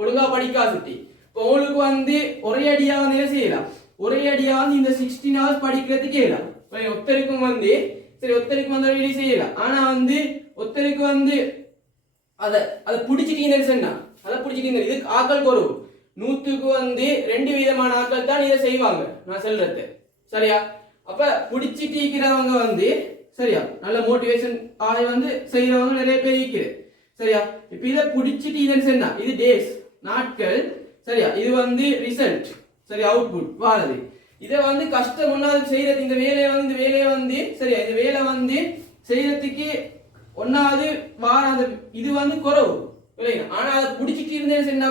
ஒழுங்கா படிக்கா சுட்டி இப்போ உங்களுக்கு வந்து ஒரே அடியா வந்து என்ன செய்யலாம்? ஒரே அடியா வந்து இந்த 16 ஹவர்ஸ் படிக்கிறதுக்கு கேட்கலாம். ஒருத்தருக்கும் வந்து ஒருத்தருக்கு வந்து ரெடி செய்யலாம். ஆனா வந்து ஒருத்தருக்கு வந்து அதை பிடிச்சிட்டீங்கன்னு சொன்னா இது ஆக்கள் குறவு. 100க்கு வந்து 2 விதமான ஆக்கள் தான் இதை செய்வாங்க நான் சொல்றது. சரியா? அப்ப பிடிச்சிட்டு இருக்கிறவங்க வந்து சரியா நல்ல மோட்டிவேஷன் ஆகி வந்து செய்யறவங்க நிறைய பேர் இருக்கிறது. சரியா? இப்ப இதை பிடிச்சிட்டு இதுன்னு சொன்னா இது டேஸ் நாட்கள். சரியா? இது வந்து ரிசல்ட். சரி, அவுட்புட் வாரது. இதை வந்து கஷ்டம் ஒன்னாவது செய்யறது இந்த வேலையை வந்து சரியா இந்த வேலை வந்து செய்யறதுக்கு ஒன்னாவது வார அந்த இது வந்து குறவு. ஆனா அதை பிடிச்சிட்டு இருந்தேன்னு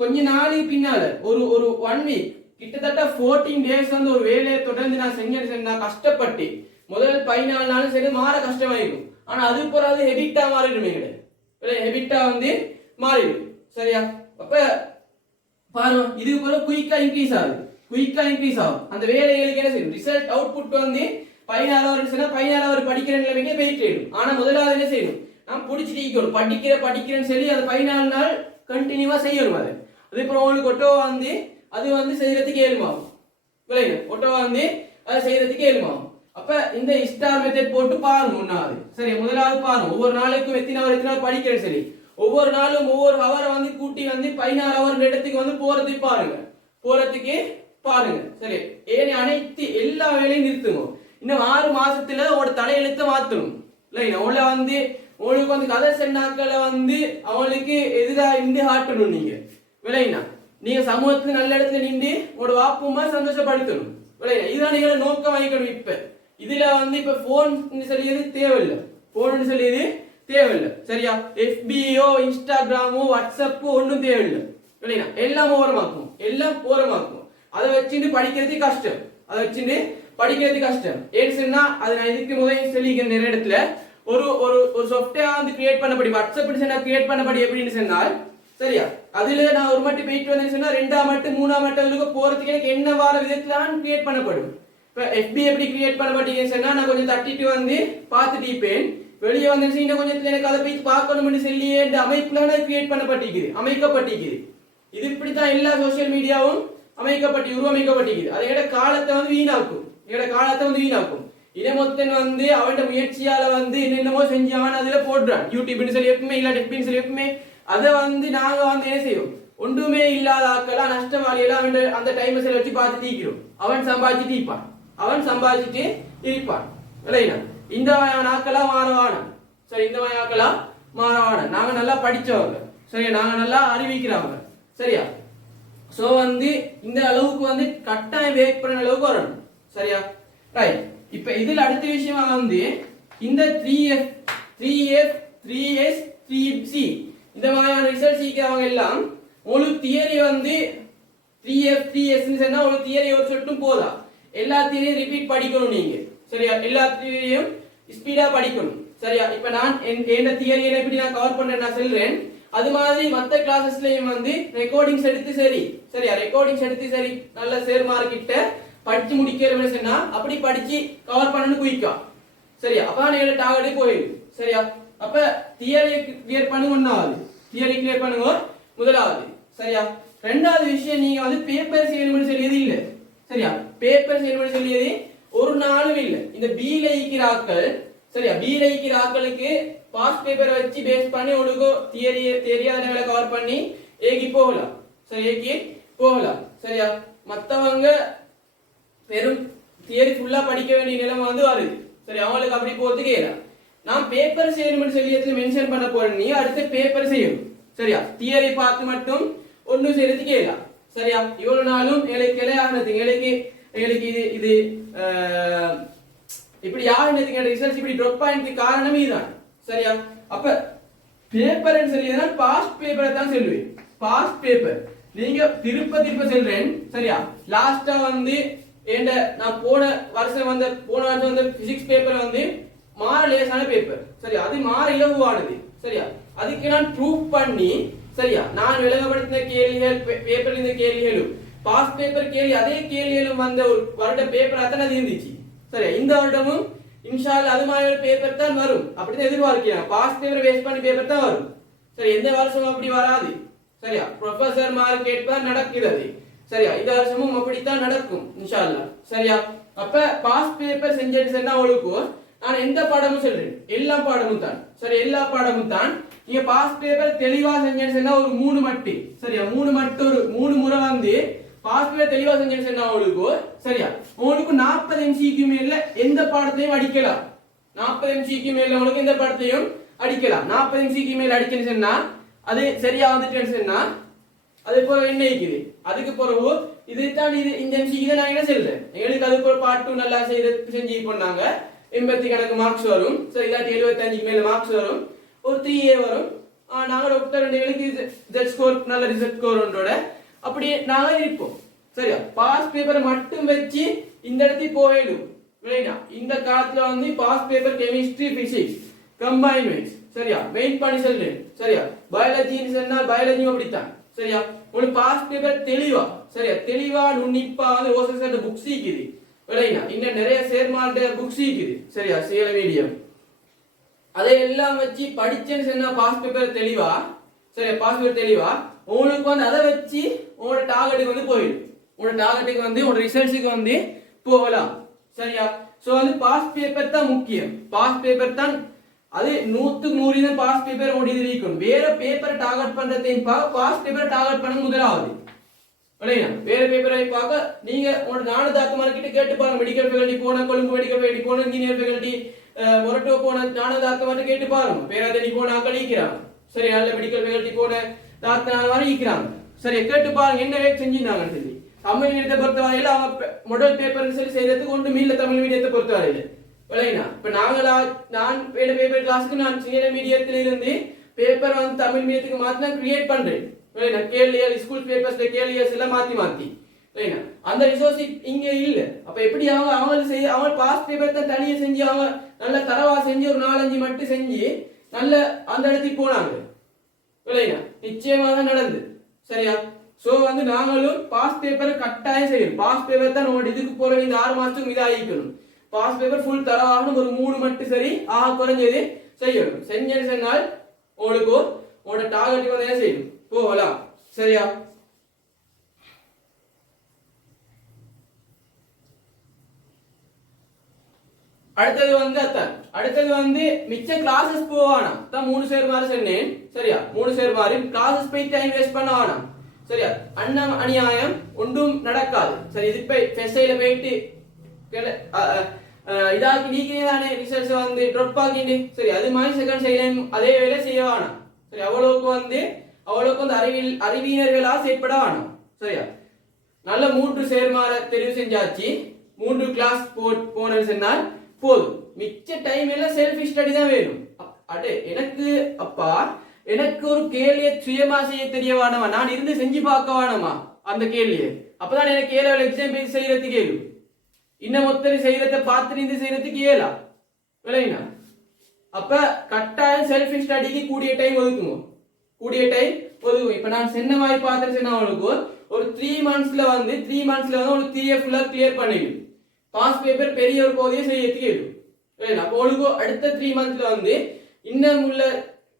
கொஞ்ச நாளைக்கு பின்னால ஒரு 1 வீக் கிட்டத்தட்ட 14 டேஸ் வந்து ஒரு வேலையை தொடர்ந்து நான் செஞ்சேன்னு கஷ்டப்பட்டு முதல் 14 நாளும் சரி மாற கஷ்டமாயிருக்கும். ஆனா அது போறாது ஹெபிட்டா மாறிடுமே ஹெபிட்டா வந்து மாறிடும். சரியா? அப்ப பாருங்க இது போல குயிக்கா இன்க்ரீஸ் ஆகுது அந்த வேலைகளுக்கு என்ன செய்யும் ரிசல்ட் அவுட்புட் வந்து 16 ஹவர் 16 ஹவர் படிக்கிற நிலைமைக்கே போயிட்டு. ஆனா முதலாவது என்ன செய்யணும்? நான் பிடிச்சிட்டு படிக்கிறேன்னு சொல்லி அது 14 நாள் கண்டினியூவா செய்யணும். அது இப்போ உங்களுக்கு ஒட்டோவா வந்து அது வந்து செய்யறதுக்கு ஏழுமாகும். ஒட்டோவா வந்து அதை செய்யறதுக்கு ஏழுமாகும். அப்ப இந்த ஸ்டார் மெத்தட் போட்டு பாருங்க. ஒன்னாவது சரி முதலாவது பாருங்க ஒவ்வொரு நாளைக்கும் எத்தனை ஹவர் படிக்கிறேன். சரி ஒவ்வொரு நாளும் ஒவ்வொரு ஹவரை வந்து கூட்டி வந்து 16 ஹவர் இடத்துக்கு வந்து போறதுக்கு பாருங்க. சரி ஏனே அனைத்து எல்லா வேலையும் நிறுத்துங்க. இன்னும் 6 மாசத்துல ஒரு தலையெழுத்த மாத்தணும். அவளை வந்து உங்களுக்கு வந்து கதை சென்னாக்களை வந்து அவங்களுக்கு எதிராக இருந்து காட்டணும். நீங்க சமூகத்துல நல்ல இடத்துல நின்று உங்களோட வாப்புமா சந்தோஷப்படுத்தணும். இதுதான் நீங்க நோக்கம் வாங்கிக்கணும். இப்ப இதுல வந்து இப்ப போன் சொல்லியது தேவையில்லை. சரியா? FBO இன்ஸ்டாகிராமோ வாட்ஸ்அப்போ ஒன்னும் தேவையில்லை. எல்லாம் ஓரமாக்கும். அதை வச்சுட்டு படிக்கிறது கஷ்டம். ஏன்னு சொன்னா அது நான் இதுக்கு முதல் சொல்லிக்கிறேன் நிறைய இடத்துல ஒரு ஒரு ஒரு சாஃப்ட்வேர் வந்து கிரியேட் பண்ணபடி வாட்ஸ்அப் சென்னா கிரியேட் பண்ணபடி எப்படின்னு சொன்னால் சரியா அதுல நான் ஒரு மட்டும் போயிட்டு வந்தேன்னு சொன்னா ரெண்டாம் மட்டும் மூணாம் மட்டும் போறதுக்கு எனக்கு என்ன வார விதத்துல கிரியேட் பண்ணப்படும். இப்ப FB எப்படி கிரியேட் பண்ணப்பட்டீங்கன்னு சொன்னா நான் கொஞ்சம் தட்டிட்டு வந்து பார்த்துட்டு இருப்பேன். வெளியே வந்து இன்னும் கொஞ்சத்துல எனக்கு அதை போய் பார்க்கணும்னு சொல்லியே இந்த அமைப்புல கிரியேட் பண்ணப்பட்டிருக்குது அமைக்கப்பட்டிருக்குது. இது இப்படித்தான் எல்லா சோசியல் மீடியாவும் உருவமைக்கப்பட்டிருக்குது. அதோட காலத்தை வந்து வீணாக்கும். இதை மொத்தம் வந்து அவனோட முயற்சியால வந்து என்னென்னமோ செஞ்சான் அதுல போடுறான். யூடியூப்னு சொல்லி எப்பவுமே இல்ல FBன்னு சொல்லி எப்பவுமே அதை வந்து நாங்க வந்து என்ன செய்வோம் ஒன்றுமே இல்லாத ஆட்களா நஷ்டவாளியெல்லாம் அவன் அந்த டைம் செலவச்சு பார்த்து தீக்கிறோம். அவன் சம்பாதிச்சுட்டு இருப்பான் இல்லையா. இந்த நாட்களா மாறவானம் சரி இந்த நாட்களா மாறவானம். நாங்க நல்லா படிச்சவங்க சரியா நாங்க நல்லா அறிவிக்கிறவங்க சரியா. சோ வந்து இந்த அளவுக்கு வந்து கட்டாயம் வேக் பண்ண அளவுக்கு வரணும் சரியா ரைட். இப்ப இதுல அடுத்த விஷயமா வந்து இந்த 3F 3S 3C இந்த மாதிரியான ரிசல்ட் சீக்கிறவங்க எல்லாம் ஒரு தியரி வந்து 3F 3S சொன்னா ஒரு தியரி ஒரு சொல்லட்டும் போதா எல்லா தியரியும் ரிப்பீட் படிக்கணும் நீங்க சரியா. எல்லா தியரியும் ஸ்பீடா படிக்கணும் சரியா. இப்ப நான் என்ன தியரியை எப்படி நான் கவர் பண்றேன் நான் சொல்றேன். அது மாதிரி மத்த கிளாसेसலயும் வந்து ரெக்கார்டிங்ஸ் எடுத்து சரியா ரெக்கார்டிங்ஸ் எடுத்து சரி நல்ல சேர்மார்க்கிட்ட படிச்சு முடிக்கிறேன்னு சொன்னா அப்படி படிச்சு கவர் பண்ணனும் குயிக்கா சரியா. அப்ப நீங்க டார்கெட் போயிடும் சரியா. அப்ப தியரி கிளியர் பண்ணுங்க முதலாவது சரியா. ரெண்டாவது விஷயம் நீங்க வந்து பேப்பர் செய்யணும்னு சொல்லியது இல்ல சரியா. பேப்பர் செய்யணும்னு சொல்லியது ஒரு நாளும் இல்ல. இந்த பீல ஈக்கிறாக்கள் சரியா பீல ஈக்கிறாக்களுக்கு பாஸ்ட் பேப்பரை வச்சு பேஸ் பண்ணி ஒழுங்கோ தியரியாதவங்களை கவர் பண்ணி ஏகி போகலாம் சரியா. மத்தவங்க வெறும் தியரி ஃபுல்லா படிக்க வேண்டிய நிலைமை வந்து வருது சரி. அவங்களுக்கு அப்படி போறதுக்கு இல்ல. நான் பேப்பர் செய்யணும்னு சொல்லி மென்ஷன் பண்ண போறேன். நீ அடுத்து பேப்பர் செய்யணும் சரியா. தியரி பார்த்து மட்டும் ஒன்றும் செய்யறதுக்கு இல்ல சரியா. இவ்வளவு நாளும் எங்களுக்கு இது இப்படி யாருன்னு ரிசல்ட் இப்படி ட்ராப் ஆனதுக்கு காரணம் இதுதான் சரியா. அப்ப பேப்பர்னு சொல்லியதுனா பாஸ்ட் பேப்பரை தான் சொல்லுவேன். பாஸ்ட் பேப்பர் நீங்க திருப்ப சொல்றேன் சரியா. லாஸ்டா வந்து நான் போன வருஷம் வந்து பிசிக்ஸ் பேப்பர் வந்து மாற லேசான பேப்பர் சரியா. அது மாற இலகுவானது சரியா. அதுக்கு நான் ப்ரூவ் பண்ணி சரியா நான் விளங்கப்படுத்தின கேள்விகள் பேப்பர்ல இந்த கேள்விகளும் பாஸ்ட் பேப்பர் கேள்வி அதே கேள்விகளும் வந்த ஒரு வருட பேப்பர் அத்தனை இருந்துச்சு சரியா. இந்த வருடமும் இன்ஷால்லா அது மாதிரி ஒரு பேப்பர் தான் வரும் அப்படிதான் எதிர்பார்க்கிறேன். பாஸ்ட் பேப்பர் பேஸ் பண்ணி பேப்பர் தான் வரும் சரி. எந்த வருஷமும் அப்படி வராது சரியா. ப்ரொஃபசர் மார்க் கேட்பதான் நடக்கிறது சரியா. இந்த வருஷமும் அப்படித்தான் நடக்கும் இன்ஷால்லா சரியா. அப்ப பாஸ்ட் பேப்பர் செஞ்சுட்டு சொன்னா உங்களுக்கு நான் எந்த பாடமும் சொல்றேன் எல்லா பாடமும் தான் சரி. எல்லா பாடமும் தான் நீங்க பாஸ்ட் பேப்பர் தெளிவா செஞ்சேன்னு சொன்னா ஒரு 3 மட்டு சரியா. 3 முறை வந்து பாஸ்ட் பேப்பர் தெளிவா செஞ்சேன்னு சொன்னா உங்களுக்கு சரியா. உங்களுக்கு 40 MCQ மேல எந்த பாடத்தையும் அடிக்கலாம். 40 MCQ மேல உங்களுக்கு எந்த பாடத்தையும் அடிக்கலாம். 40 MCQ மேல அடிச்சேன்னு சொன்னா அது சரியா வந்துட்டேன்னு சொன்னா அது இப்போ என்ன இருக்குது அதுக்கு பிறகு இதுதான் இந்த MCQ தான் நான் என்ன சொல்றேன். எங்களுக்கு அதுக்கு ஒரு பார்ட் 2 நல்லா செஞ்சு பண்ணாங்க 80 கணக்கு மார்க்ஸ் வரும் சரி. இல்லாட்டி 75 மேல மார்க்ஸ் வரும் ஒரு 3A வரும். நாங்க டாக்டர் ரெண்டுகளுக்கு ஜெட் ஸ்கோர் நல்ல ரிசல்ட் ஸ்கோரோட அப்படி நாங்க இருப்போம் சரியா. பாஸ் பேப்பரை மட்டும் வச்சு இந்த இடத்துக்கு போயிடும் இல்லையா. இந்த காலத்துல வந்து pass paper chemistry physics combine maths சரியா மெயின் பண்ணி சொல்றேன் சரியா. பயாலஜின்னு சொன்னா பயாலஜியும் அப்படித்தான் சரியா. ஒரு பாஸ் பேப்பர் தெளிவா நுண்ணிப்பா வந்து ஓசஸ் புக்ஸ் இருக்குது இல்லையா. இன்னும் நிறைய சேர்மாண்ட புக்ஸ் இருக்குது சரியா. சேல மீடியம் அதை எல்லாம் வச்சு படிச்சேன்னு சொன்னா பாஸ் பேப்பர் தெளிவா சரியா. பாஸ் பேப்பர் தெளிவா உங்களுக்கு வந்து அதை வச்சு உங்களோட டார்கெட்டுக்கு வந்து போயிடும். உங்களோட டார்கெட்டுக்கு வந்து உங்களோட ரிசல்ட்ஸுக்கு வந்து போகலாம் சரியா. சோ வந்து பாஸ் பேப்பர் தான் முக்கியம். பாஸ் பேப்பர் தான் அது 100% பாஸ் பேப்பர் ஓடி இருக்கணும். வேற பேப்பர் டார்கெட் பண்றதையும் பாஸ் பேப்பர் டார்கெட் பண்ண முதலாவது இல்லையா. வேற பேப்பரை பார்க்க நீங்க உங்களோட நாடு தாக்கமார்கிட்ட கேட்டு பாருங்க. மெடிக்கல் ஃபேக்கல்டி போன கொழும்பு மெடிக்கல் ஃபேக்கல்டி போன இன்ஜினியர் ஃபேக்கல்டி மொரட்டோ போன நாடு தாக்கமார்கிட்ட கேட்டு பாருங்க. பேராதனி போன ஆக்கள் ஈக்கிறாங்க சரி. நல்ல மெடிக்கல் ஃபேக்கல்டி போன தாக்கனால மாதிரி ஈக்கிறாங்க சரி. கேட்டு பாருங்க என்ன வேலை செஞ்சிருந்தாங்கன்னு சொல்லி. தமிழ் மீடியத்தை பொறுத்தவரையில அவங்க முதல் பேப்பர் சொல்லி செய்யறதுக்கு ஒன்றும் இல்ல தமிழ் மீடியத்தை பொறுத்தவரையில இல்லையா. இப்ப நான் பேப்பர் கிளாஸுக்கு நான் சீனியர் மீடியத்துல இருந்து பேப்பர் வந்து தமிழ் மீடியத்துக்கு மாத்தி நான் கிரியேட் பண்றேன் இல்லையா. கேள்வியல் ஸ்கூல் பேப்பர்ஸ்ல கேள்வியல்ஸ் எல்லாம் மாத்தி இல்லையா. அந்த ரிசோர்ஸ் இங்க இல்ல. அப்ப எப்படி அவங்க பாஸ் பேப்பர் தான் தனியா செஞ்சு அவங்க நல்ல தரவா செஞ்சு ஒரு 4-5 மட்டும் செஞ்சு நல்ல அந்த இடத்துக்கு போனாங்க இல்லையா நிச்சயமாக நடந்து சரியா சோ வந்து நாங்களும் பாஸ் பேப்பர் கட்டாயம் செய்யணும் பாஸ் பேப்பர் தான் உங்களோட இதுக்கு போற இந்த 6 மாசத்துக்கு இதாகிக்கணும் பாஸ் பேப்பர் ஃபுல் தரவாகணும் ஒரு 3 மட்டும் சரி குறைஞ்சது செய்யணும் செஞ்சேன்னு சொன்னால் உங்களுக்கு உங்களோட டார்கெட் வந்து என்ன செய்யணும் போகலாம் சரியா அடுத்தது வந்து மிச்ச கிளாसेस போவானா தான் 3 சேர் மாதிரி சொன்னேன் சரியா 3 சேர் மாதிரி கிளாसेस போய் டைம் வேஸ்ட் பண்ண வேணாம் சரியா அநியாயம் ஒன்றும் நடக்காது சரி இது போய் ஃபெஸ்டைல போயிட்டு இதாக்கி நீக்கினே ரிசல்ட்ஸ் வந்து ட்ராப் ஆகிண்டு சரி அது மாதிரி செகண்ட் சைலையும் அதே வேலை செய்ய வேணாம் சரி அவ்வளவுக்கு வந்து அறிவியர்களா செயற்பட வேணாம் சரியா நல்ல 3 சேர்மார தெரிவு செஞ்சாச்சு 3 கிளாஸ் போனேன்னு சொன்னால் போதும் மிச்ச டைம் எல்லாம் செல்ஃப் ஸ்டடி தான் வேணும் அடே எனக்கு ஒரு கேள்வியை சுயமா செய்ய தெரிய வேணாமா நான் இருந்து செஞ்சு பார்க்க வேணாமா அந்த கேள்வியை அப்பதான் எனக்கு கேள்வி எக்ஸாம் பேசி செய்யறதுக்கு கேள்வி இன்னும் ஒத்தரை செய்யறத பார்த்து இருந்து செய்யறதுக்கு ஏலா விளையினா அப்ப கட்டாயம் செல்ஃப் ஸ்டடிக்கு கூடிய டைம் ஒதுக்குங்க இப்ப நான் சொன்ன மாதிரி பார்த்து சொன்னவங்களுக்கு ஒரு 3 மந்த்ஸ்ல வந்து ஒரு 3 ஃபுல்லா கிளியர் பண்ணிடும் பாஸ் பேப்பர் பெரிய ஒரு பகுதியை செய்யறதுக்கு ஏழும் அப்போ உங்களுக்கு அடுத்த 3 மந்த்ஸ்ல வந்து இன்னும் உள்ள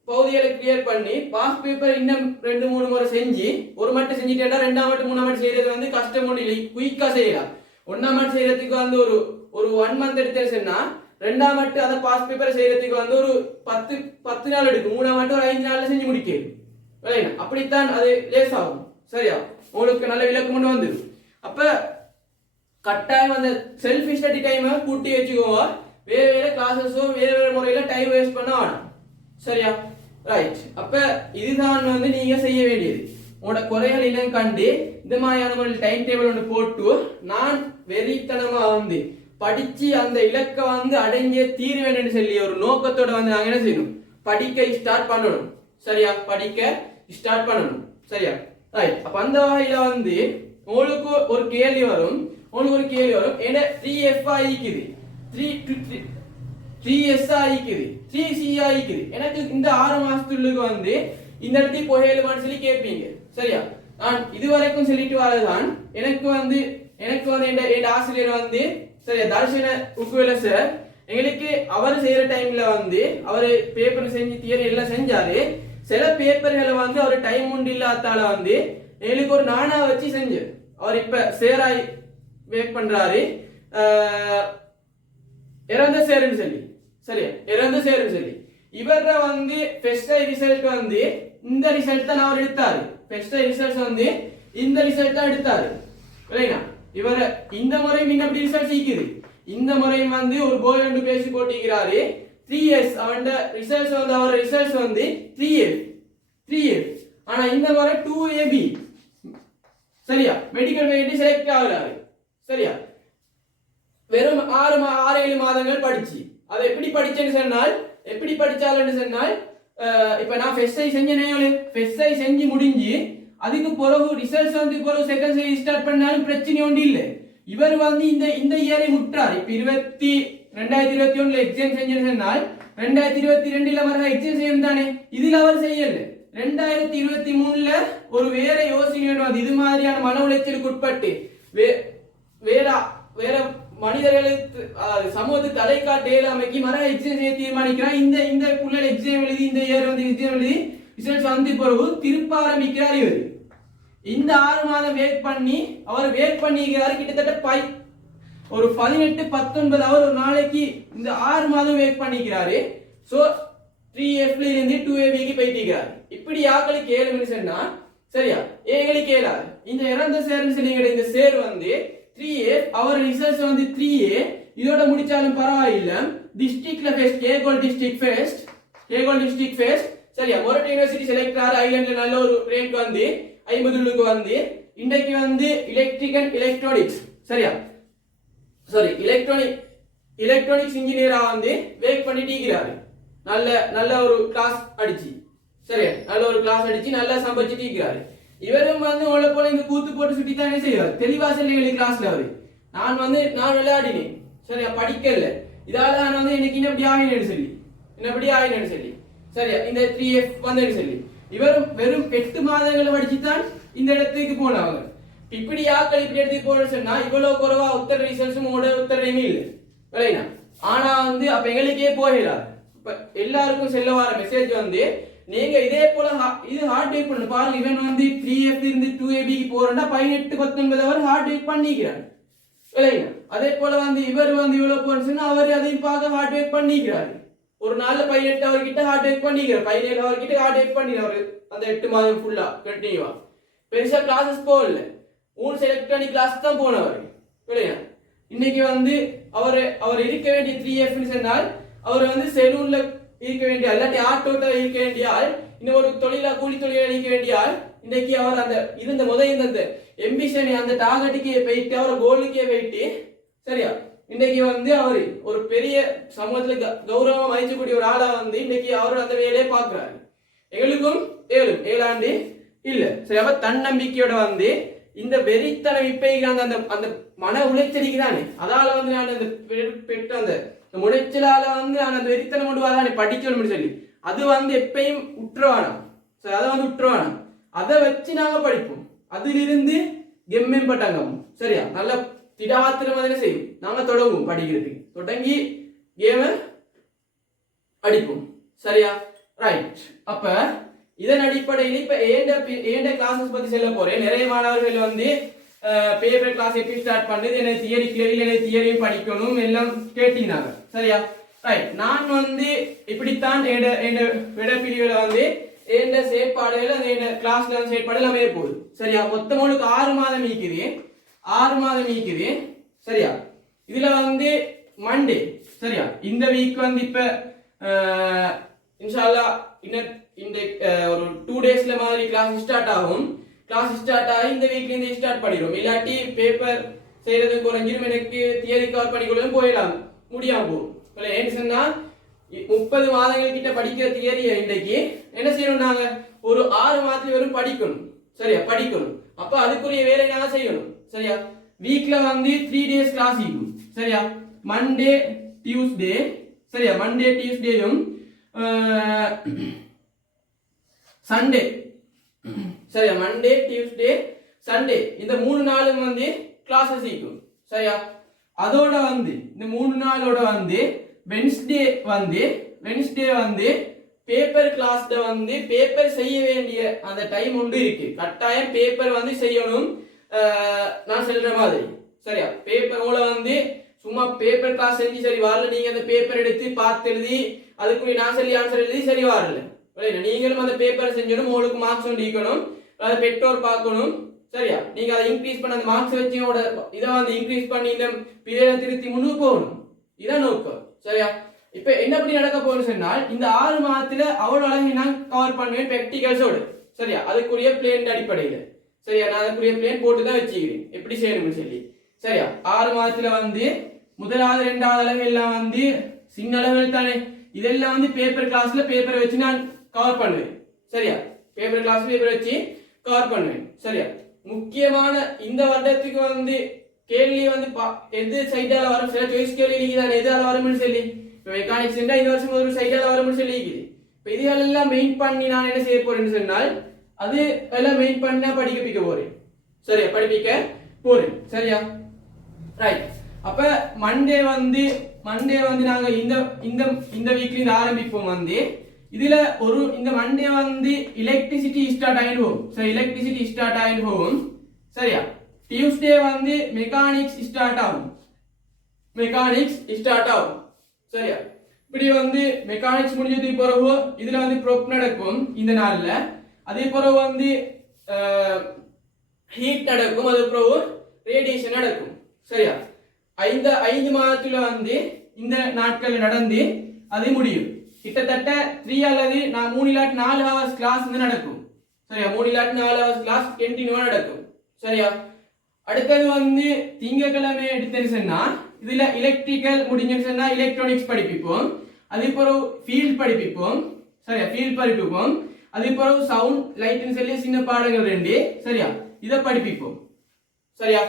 பகுதிகளை கிளியர் பண்ணி பாஸ் பேப்பர் இன்னும் 2-3 முறை செஞ்சு ஒரு மட்டும் செஞ்சுட்டா 2ஆம் மட்டும் 3ஆம் மட்டும் செய்யறது வந்து கஷ்டம் ஒன்றும் இல்லை குயிக்கா செய்யலாம் 1ஆம் மட்டும் செய்யறதுக்கு வந்து ஒரு 1 மந்த் எடுத்தேன்னா 2ஆம் மட்டும் அந்த பாஸ் பேப்பர் செய்யறதுக்கு வந்து ஒரு 10 நாள் எடுக்கும் 3ஆம் மட்டும் ஒரு 5 நாள்ல செஞ்சு முடிக்கணும் அப்படித்தான் அது லேஸ் ஆகும் சரியா உங்களுக்கு நல்ல விளக்கம் கொண்டு வந்துடும் அப்ப கட்டாயம் அந்த செல்ஃப் ஸ்டடி டைமை கூட்டி வச்சுக்கோங்க வேற கிளாஸஸோ வேற முறையில டைம் வேஸ்ட் பண்ண வேணாம் சரியா ரைட் அப்ப இதுதான் வந்து நீங்க செய்ய வேண்டியது உங்களோட குறைகள் இனம் கண்டு இந்த மாதிரியான டைம் டேபிள் ஒன்று போட்டு நான் வெறித்தனமா வந்து படிச்சு அந்த இலக்கை வந்து அடைஞ்சே தீர வேண்டும் சொல்லி ஒரு நோக்கத்தோட வந்து நாங்க என்ன செய்யணும் படிக்க ஸ்டார்ட் பண்ணணும் சரியா சரியா ரைட் அப்ப அந்த வகையில வந்து உங்களுக்கு ஒரு கேள்வி வரும் என்ன 3F ஆயிக்குது 3S ஆயிக்குது 3C ஆயிக்குது எனக்கு இந்த 6 மாசத்துக்கு வந்து இந்த இடத்துக்கு போகலுமான்னு சொல்லி கேட்பீங்க சரியா நான் இதுவரைக்கும் சொல்லிட்டு வரதான் எனக்கு வந்து என் ஆசிரியர் வந்து சரியா தர்ஷன உக்குவேல சார் எங்களுக்கு அவர் செய்யற டைம்ல வந்து அவர் பேப்பர் செஞ்சு தியரி எல்லாம் செஞ்சாரு சில பேப்பர்களை வந்து அவர் டைம் உண்டு இல்லாதால வந்து எங்களுக்கு ஒரு நானா வச்சு செஞ்சு அவர் இப்ப சேராய் வேக் பண்றாரு இறந்த சேருன்னு சொல்லி சரியா இறந்த சேருன்னு சொல்லி இவர வந்து ஃபெஸ்டை ரிசல்ட் வந்து இந்த ரிசல்ட் தான் அவர் எடுத்தாரு ஃபெஸ்டை ரிசல்ட் வந்து இந்த ரிசல்ட் தான் எடுத்தாரு இல்லையா இவர இந்த முறையும் இன்னும் அப்படி ரிசல்ட் சீக்குது இந்த முறையும் வந்து ஒரு கோல் ரெண்டு பேசி போட்டிக்கிறாரு 3S அவன் ரிசல்ட்ஸ் வந்து அவர் ரிசல்ட்ஸ் வந்து 3F ஆனா இந்த முறை 2AB சரியா மெடிக்கல் வேண்டி செலக்ட் ஆகுறாரு சரியா வெறும் 6-7 மாதங்கள் படிச்சு அதை எப்படி படிச்சேன்னு சொன்னால் எப்படி படிச்சாலுன்னு சொன்னால் இப்ப நான் ஃபெஸ்டை செஞ்சு முடிஞ்சு அதுக்கு பிறகு ரிசல்ட்ஸ் வந்து பிறகு செகண்ட் சைஸ் ஸ்டார்ட் பண்ணாலும் பிரச்சனை ஒன்று இல்லை இவர் வந்து இந்த இயரை முட்டார் இப்ப 2021 எக்ஸாம் செஞ்சேன்னு சொன்னால் 2022 வர எக்ஸாம் செய்யும் தானே இதுல அவர் செய்யல 2023 ஒரு வேற யோசனை வந்து இது மாதிரியான மன உளைச்சலுக்கு உட்பட்டு வேற மனிதர்களுக்கு சமூகத்துக்கு தலை காட்ட இயலாமைக்கு மர எக்ஸாம் செய்ய தீர்மானிக்கிறார் இந்த புள்ளல் எக்ஸாம் எழுதி இந்த இயர் வந்து எக்ஸாம் எழுதி ரிசல்ட்ஸ் வந்து பிறகு திருப்ப ஆரம்பிக்கிறார் இவர் இந்த 6 மாதம் வெயிட் பண்ணிக்கிறாரு கிட்டத்தட்ட ஒரு 18-19 அவர் ஒரு நாளைக்கு இந்த 6 மாதம் வெயிட் பண்ணிக்கிறாரு சோ 3F ல இருந்து 2AB க்கு போயிட்டிருக்காரு இப்படி யாக்களுக்கு கேளுன்னு சொன்னா சரியா ஏங்களுக்கு கேளாது இந்த இறந்த சேர்னு சொல்லிங்க இந்த சேர் வந்து 3F அவர் ரிசல்ட்ஸ் வந்து 3A இதோட முடிச்சாலும் பரவாயில்ல டிஸ்ட்ரிக்ட்ல ஃபர்ஸ்ட் கேகோல் டிஸ்ட்ரிக்ட் ஃபர்ஸ்ட் சரியா மொரட்டோ யுனிவர்சிட்டி செலக்ட் ஆற ஐலண்ட்ல நல்ல ஒரு ரேங்க் வந்து 50க்கு வந்து இன்னைக்கு வந்து எலக்ட்ரானிக்ஸ் சரியா சாரி எலக்ட்ரானிக்ஸ் இன்ஜினியரா வந்து வேக் பண்ணிட்டு இருக்கிறாரு நல்ல ஒரு கிளாஸ் அடிச்சு சரியா நல்ல ஒரு கிளாஸ் அடிச்சு நல்லா சம்பாதிச்சுட்டு இருக்கிறாரு இவரும் வந்து உங்களை போல இந்த கூத்து போட்டு சுட்டி தான் என்ன செய்வார் தெளிவா சொல்லி கிளாஸ்ல அவரு நான் விளையாடினேன் சரியா படிக்கல இதால நான் வந்து எனக்கு இன்னும் இப்படி ஆகினேன்னு சொல்லி இன்னபடி ஆயினு சொல்லி சரியா இந்த 3F வந்தேன்னு சொல்லி இவரும் வெறும் 8 மாதங்களை படிச்சுதான் இந்த இடத்துக்கு போனவங்க இப்படி ஆக்கள் இப்படி எடுத்து போன சொன்னா இவ்வளவு குறைவா உத்தர ரிசல்ட்ஸும் உத்தரவுமே இல்லை விளையினா ஆனா வந்து அப்ப எங்களுக்கே போயிடலாம் இப்ப எல்லாருக்கும் செல்ல வர மெசேஜ் வந்து நீங்க இதே போல இது ஹார்ட் ஒர்க் பண்ணு பாருங்க இவன் வந்து 3F இருந்து 2AB க்கு போறேன்னா 18-19 அவர் ஹார்ட் ஒர்க் பண்ணிக்கிறார் விளையினா அதே போல வந்து இவர் வந்து இவ்வளவு போறேன்னு அவர் அதையும் பார்க்க ஹார்ட் ஒர்க் பண்ணிக்கிறாரு ஒரு நாள்ல 18 அவர் கிட்ட ஹார்ட் ஒர்க் பண்ணிக்கிறார் 17 அவர் கிட்ட ஹார்ட் ஒர்க் பண்ணிடுறாரு அந்த 8 மாதம் ஃபுல்லா கண்டினியூவா பெருசா கிளாஸஸ் போகல 3 எலக்ட்ரானிக் கிளாஸ் தான் போனவர் இல்லையா இன்னைக்கு வந்து அவர் இருக்க வேண்டிய 3F ன்னு சொன்னால் அவர் வந்து செலூன்ல இருக்க வேண்டிய இல்லாட்டி ஆட்டோட்ட இருக்க வேண்டிய ஆள் இன்னும் ஒரு தொழிலா கூலி தொழிலா இருக்க வேண்டிய ஆள் இன்னைக்கு அவர் அந்த இருந்த இந்த எம்பிஷன் அந்த டார்கெட்டுக்கே போயிட்டு அவர் கோலுக்கே போயிட்டு சரியா இன்னைக்கு வந்து அவர் ஒரு பெரிய சமூகத்துல கௌரவம் வகிக்கக்கூடிய ஒரு ஆளா வந்து இன்னைக்கு அவர் அந்த வேலையை பார்க்கிறாரு எங்களுக்கும் ஏழாண்டு இல்ல சரி அப்ப தன்னம்பிக்கையோட வந்து இந்த வெறித்தனம் இப்ப அந்த அந்த மன உளைச்சலிக்குதானே அதால வந்து நான் அந்த பெற்ற அந்த முளைச்சலால வந்து நான் அந்த வெறித்தனம் கொண்டு வரானே படிக்கணும்னு சொல்லி அது வந்து எப்பயும் உற்றுவானம் சரி அதை வந்து உற்றுவானம் அதை வச்சு நாங்க படிப்போம் அதிலிருந்து எம்எம்பட்டாங்க சரியா நல்ல திடாத்திரம் அதனை செய்யும் நாங்க தொடங்குவோம் படிக்கிறதுக்கு தொடங்கி கேம அடிப்போம் சரியா ரைட் அப்ப இதன் அடிப்படையில் இப்ப ஏண்ட கிளாஸஸ் பத்தி சொல்ல போறேன் நிறைய மாணவர்கள் வந்து பேப்பர் கிளாஸ் எப்படி ஸ்டார்ட் பண்ணது என்ன தியரி கிளியரில் என்ன தியரியும் படிக்கணும் எல்லாம் கேட்டீங்க சரியா ரைட் நான் வந்து இப்படித்தான் விடப்பிரிவுல வந்து ஏண்ட செயற்பாடுகள் அந்த கிளாஸ்ல செயற்பாடு எல்லாமே போகுது சரியா மொத்தம் உங்களுக்கு 6 மாதம் ஈக்குது சரியா இதுல வந்து மண்டே சரியா இந்த வீக் வந்து இப்ப இன்ஷால்லா இந்த ஒரு 2 டேஸ்ல மாதிரி கிளாஸ் ஸ்டார்ட் ஆகும் இந்த வீக்ல இருந்து ஸ்டார்ட் பண்ணிடுவோம் இல்லாட்டி பேப்பர் செய்யறது குறைஞ்சிரும் எனக்கு தியரி கவர் பண்ணிக்கொள்ள போயிடலாம் முடியாம போகும் ஏன்னு சொன்னா 30 மாதங்கள் கிட்ட படிக்கிற தியரியை இன்றைக்கு என்ன செய்யணும் நாங்க ஒரு 6 மாதத்துல வெறும் படிக்கணும் சரியா படிக்கணும் அப்ப அதுக்குரிய வேலை நாங்க செய்யணும் சரியா வீக்ல வந்து 3 டேஸ் கிளாஸ் இருக்கும் சரியா மண்டே டியூஸ்டே சரியா மண்டே டியூஸ்டேயும் சண்டே சரியா மண்டே டியூஸ்டே சண்டே இந்த 3 நாளும் வந்து கிளாஸஸ் இருக்கும் சரியா அதோட வந்து இந்த 3 நாளோட வந்து வென்ஸ்டே வந்து பேப்பர் கிளாஸ்ல வந்து பேப்பர் செய்ய வேண்டிய அந்த டைம் ஒன்று இருக்கு கட்டாயம் பேப்பர் வந்து செய்யணும் நான் சொல்ற மாதிரி சரியா பேப்பர் மூல வந்து சும்மா பேப்பர் கிளாஸ் செஞ்சு சரி வரல நீங்க அந்த பேப்பர் எடுத்து பார்த்து எழுதி அதுக்குரிய நான் சொல்லி ஆன்சர் எழுதி சரி வரல நீங்களும் அந்த பேப்பரை செஞ்சணும் உங்களுக்கு மார்க்ஸ் ஒன்றிக்கணும் அதை பெற்றோர் பார்க்கணும் சரியா நீங்க அதை இன்க்ரீஸ் பண்ண அந்த மார்க்ஸ் வச்சு இதை வந்து இன்க்ரீஸ் பண்ணி இந்த பீரியட் திருத்தி முன்னுக்கு போகணும் இதான் நோக்கம் சரியா இப்ப என்னப்படி நடக்க போகுதுன்னு சொன்னால் இந்த 6 மாதத்துல அவ்வளவு அழகை நான் கவர் பண்ணுவேன் பிராக்டிகல்ஸோடு சரியா அதுக்குரிய பிளேன் அடிப்படையில சரியா நான் அதுக்குரிய பிளேன் போட்டு தான் வச்சுக்கிறேன் எப்படி செய்யணும்னு சொல்லி சரியா 6 மாதத்துல வந்து முதலாவது 2வது அழகு எல்லாம் வந்து சின்ன அளவுகள் தானே இதெல்லாம் வந்து பேப்பர் கிளாஸ்ல பேப்பரை வச்சு நான் கவர் பண்ணுவேன் சரியா பேப்பர் கிளாஸ் பேப்பர் வச்சு கவர் பண்ணுவேன் சரியா முக்கியமான இந்த வருடத்துக்கு வந்து கேள்வி வந்து எது சைடால வரும் சில சாய்ஸ் கேள்வி இருக்குதானே எதால வரும்னு சொல்லி இப்போ மெக்கானிக்ஸ் இந்த வருஷம் ஒரு சைடால வரும்னு சொல்லி இருக்குது இப்போ இதெல்லாம் மெயின் பண்ணி நான் என்ன செய்ய போறேன்னு சொன்னால் அது எல்லாம் மெயின் பண்ணா படிக்க போறேன் சரியா படிப்பிக்க போறேன் சரியா ரைட் அப்ப மண்டே வந்து நாங்க இந்த வீக்ல இருந்து ஆரம்பிப்போம் வந்து இதுல ஒரு இந்த மண்டே வந்து எலக்ட்ரிசிட்டி ஸ்டார்ட் ஆயிடும் சரி எலக்ட்ரிசிட்டி ஸ்டார்ட் ஆயிடும் சரியா டியூஸ்டே வந்து மெக்கானிக்ஸ் ஸ்டார்ட் ஆகும் சரியா இப்படி வந்து மெக்கானிக்ஸ் முடிஞ்சதுக்கு பிறகு இதுல வந்து ப்ரோப் நடக்கும் இந்த நாள்ல அதே பிறகு வந்து ஹீட் நடக்கும் அது பிறகு ரேடியேஷன் நடக்கும் சரியா 5 மாதத்துல வந்து இந்த நாட்கள் நடந்து அது முடியும் கிட்டத்தட்ட 3 அல்லது 3 இல்லாட்டி 4 ஹவர்ஸ் கிளாஸ் வந்து நடக்கும் சரியா 3 இல்லாட்டி 4 ஹவர்ஸ் கிளாஸ் கண்டினியூவா நடக்கும் சரியா அடுத்தது வந்து திங்கட்கிழமை எடுத்தேன்னு சொன்னா இதுல எலக்ட்ரிக்கல் முடிஞ்சுன்னு சொன்னா எலக்ட்ரானிக்ஸ் படிப்பிப்போம் அதே பிறகு ஃபீல்ட் படிப்பிப்போம் சரியா ஃபீல்ட் படிப்பிப்போம் அதே பிறகு சவுண்ட் லைட்னு சொல்லி சின்ன பாடங்கள் 2 சரியா இதை படிப்பிப்போம் சரியா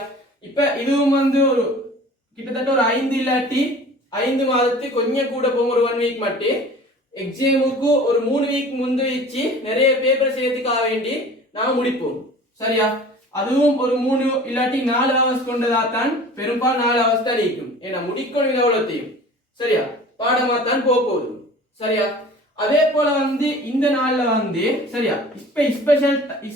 இப்ப இதுவும் வந்து ஒரு கிட்டத்தட்ட ஒரு 5 இல்லாட்டி 5 மாதத்துக்கு கொஞ்சம் கூட போகும் ஒரு 1 வீக் மட்டும் எக்ஸாமுக்கு ஒரு 3 வீக் முந்து வச்சு நிறைய பேப்பர் செய்யறதுக்காக வேண்டி நாம முடிப்போம். சரியா? அதுவும் ஒரு 3 இல்லாட்டி 4 ஹவர்ஸ் கொண்டதா தான் பெரும்பாலும் 4 ஹவர்ஸ் தான் இருக்கும். ஏன்னா முடிக்கணும் இது எவ்வளோத்தையும். சரியா? பாடமா தான் போகுது. சரியா? அதே போல வந்து இந்த நாள்ல வந்து சரியா இப்ப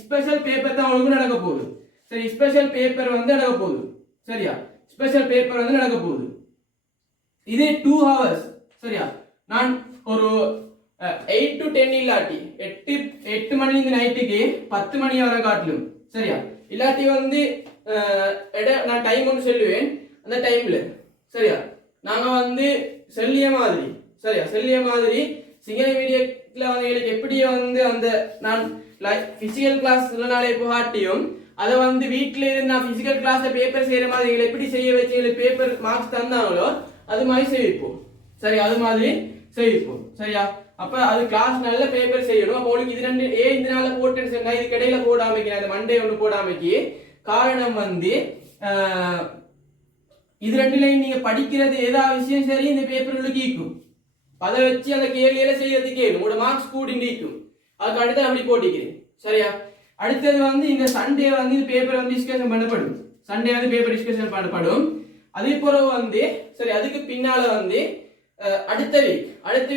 ஸ்பெஷல் பேப்பர் தான் உங்களுக்கு நடக்க போகுது. சரி, ஸ்பெஷல் பேப்பர் வந்து நடக்க போகுது. சரியா? ஸ்பெஷல் பேப்பர் வந்து நடக்க போகுது. இது 2 ஹவர்ஸ். சரியா? நான் ஒரு 8 to 10 இல்லாட்டி 8 மணி இந்த நைட்டுக்கு 10 மணி வரை காட்டிலும். சரியா? இல்லாட்டி வந்து நான் டைம் ஒன்று சொல்லுவேன் அந்த டைம்ல. சரியா? நாங்க வந்து செல்லிய மாதிரி. சரியா? செல்லிய மாதிரி சிங்கள மீடியத்துல வந்து எங்களுக்கு எப்படி வந்து அந்த நான் பிசிக்கல் கிளாஸ் நாளே காட்டியும் அதை வந்து வீட்டில இருந்து நான் பிசிக்கல் கிளாஸ்ல பேப்பர் செய்யற மாதிரி எங்களை எப்படி செய்ய வச்சு எங்களுக்கு பேப்பர் மார்க்ஸ் தந்தாங்களோ அது மாதிரி செய்விப்போம். சரி, அது மாதிரி செய்விப்போம். சரியா? அப்ப அது கிளாஸ் நல்ல பேப்பர் செய்யணும். அப்போ உங்களுக்கு இது ரெண்டு இந்த நாள போட்டுன்னு சொன்னா இது கடையில போடாமைக்கு அந்த மண்டே ஒன்று போடாமைக்கு காரணம் வந்து இது ரெண்டுலையும் நீங்க படிக்கிறது ஏதாவது விஷயம் சரி இந்த பேப்பர் உங்களுக்கு ஈக்கும். அதை வச்சு அந்த கேள்வியில செய்யறதுக்கு உங்களோட மார்க்ஸ் கூடி நீக்கும். அதுக்கு அடுத்து அப்படி போட்டிக்கிறேன். சரியா? அடுத்தது வந்து இந்த சண்டே வந்து பேப்பர் வந்து டிஸ்கஷன் பண்ணப்படும். சண்டே வந்து பேப்பர் டிஸ்கஷன் பண்ணப்படும். அதே போல வந்து சரி அதுக்கு பின்னால வந்து அடுத்த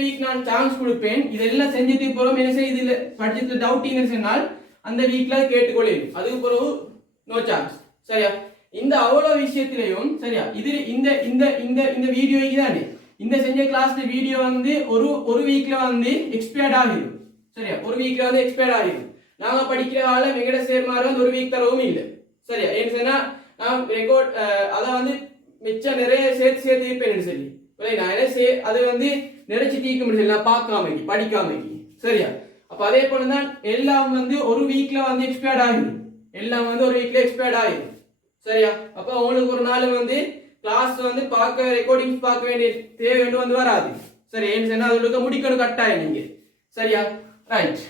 வீக் நான் சான்ஸ் கொடுப்பேன். இதெல்லாம் செஞ்சதுக்கு பிறகு என்ன செய்ய இதுல படிச்சதுல டவுட்டிங் சொன்னால் அந்த வீக்ல கேட்டுக்கொள்ளேன். அதுக்கு பிறகு நோ சான்ஸ். சரியா? இந்த அவ்வளவு விஷயத்திலையும் சரியா இது இந்த இந்த இந்த இந்த வீடியோக்கு தானே இந்த செஞ்ச கிளாஸ்ல வீடியோ வந்து ஒரு வீக்ல வந்து எக்ஸ்பயர்ட் ஆகிடும். சரியா? ஒரு வீக்ல வந்து எக்ஸ்பயர்ட் ஆகிடும். நாங்க படிக்கிற ஆள வெங்கட சேர்மாறு வந்து ஒரு வீக் தரவும் இல்லை. சரியா? ஏன்னு சொன்னா நான் ரெக்கார்ட் அதை வந்து மிச்சம் நிறைய சேர்த்து இருப்பேன் சொல்லி நான் அது வந்து நிறைச்சு தீக்க முடியல நான் பார்க்காமக்கி படிக்காமக்கி. சரியா? அப்ப அதே போலதான் எல்லாம் வந்து ஒரு வீக்ல வந்து எக்ஸ்பயர்ட் ஆகிடும். எல்லாம் வந்து ஒரு வீக்ல எக்ஸ்பயர்ட் ஆகிடும். சரியா? அப்ப உங்களுக்கு ஒரு நாள் வந்து கிளாஸ் வந்து பார்க்க ரெக்கார்டிங்ஸ் பார்க்க வேண்டிய தேவை வந்து வராது. சரி, ஏன்னு சொன்னா அதுக்கு முடிக்கணும் கட்டாயம் நீங்க. சரியா? ரைட்.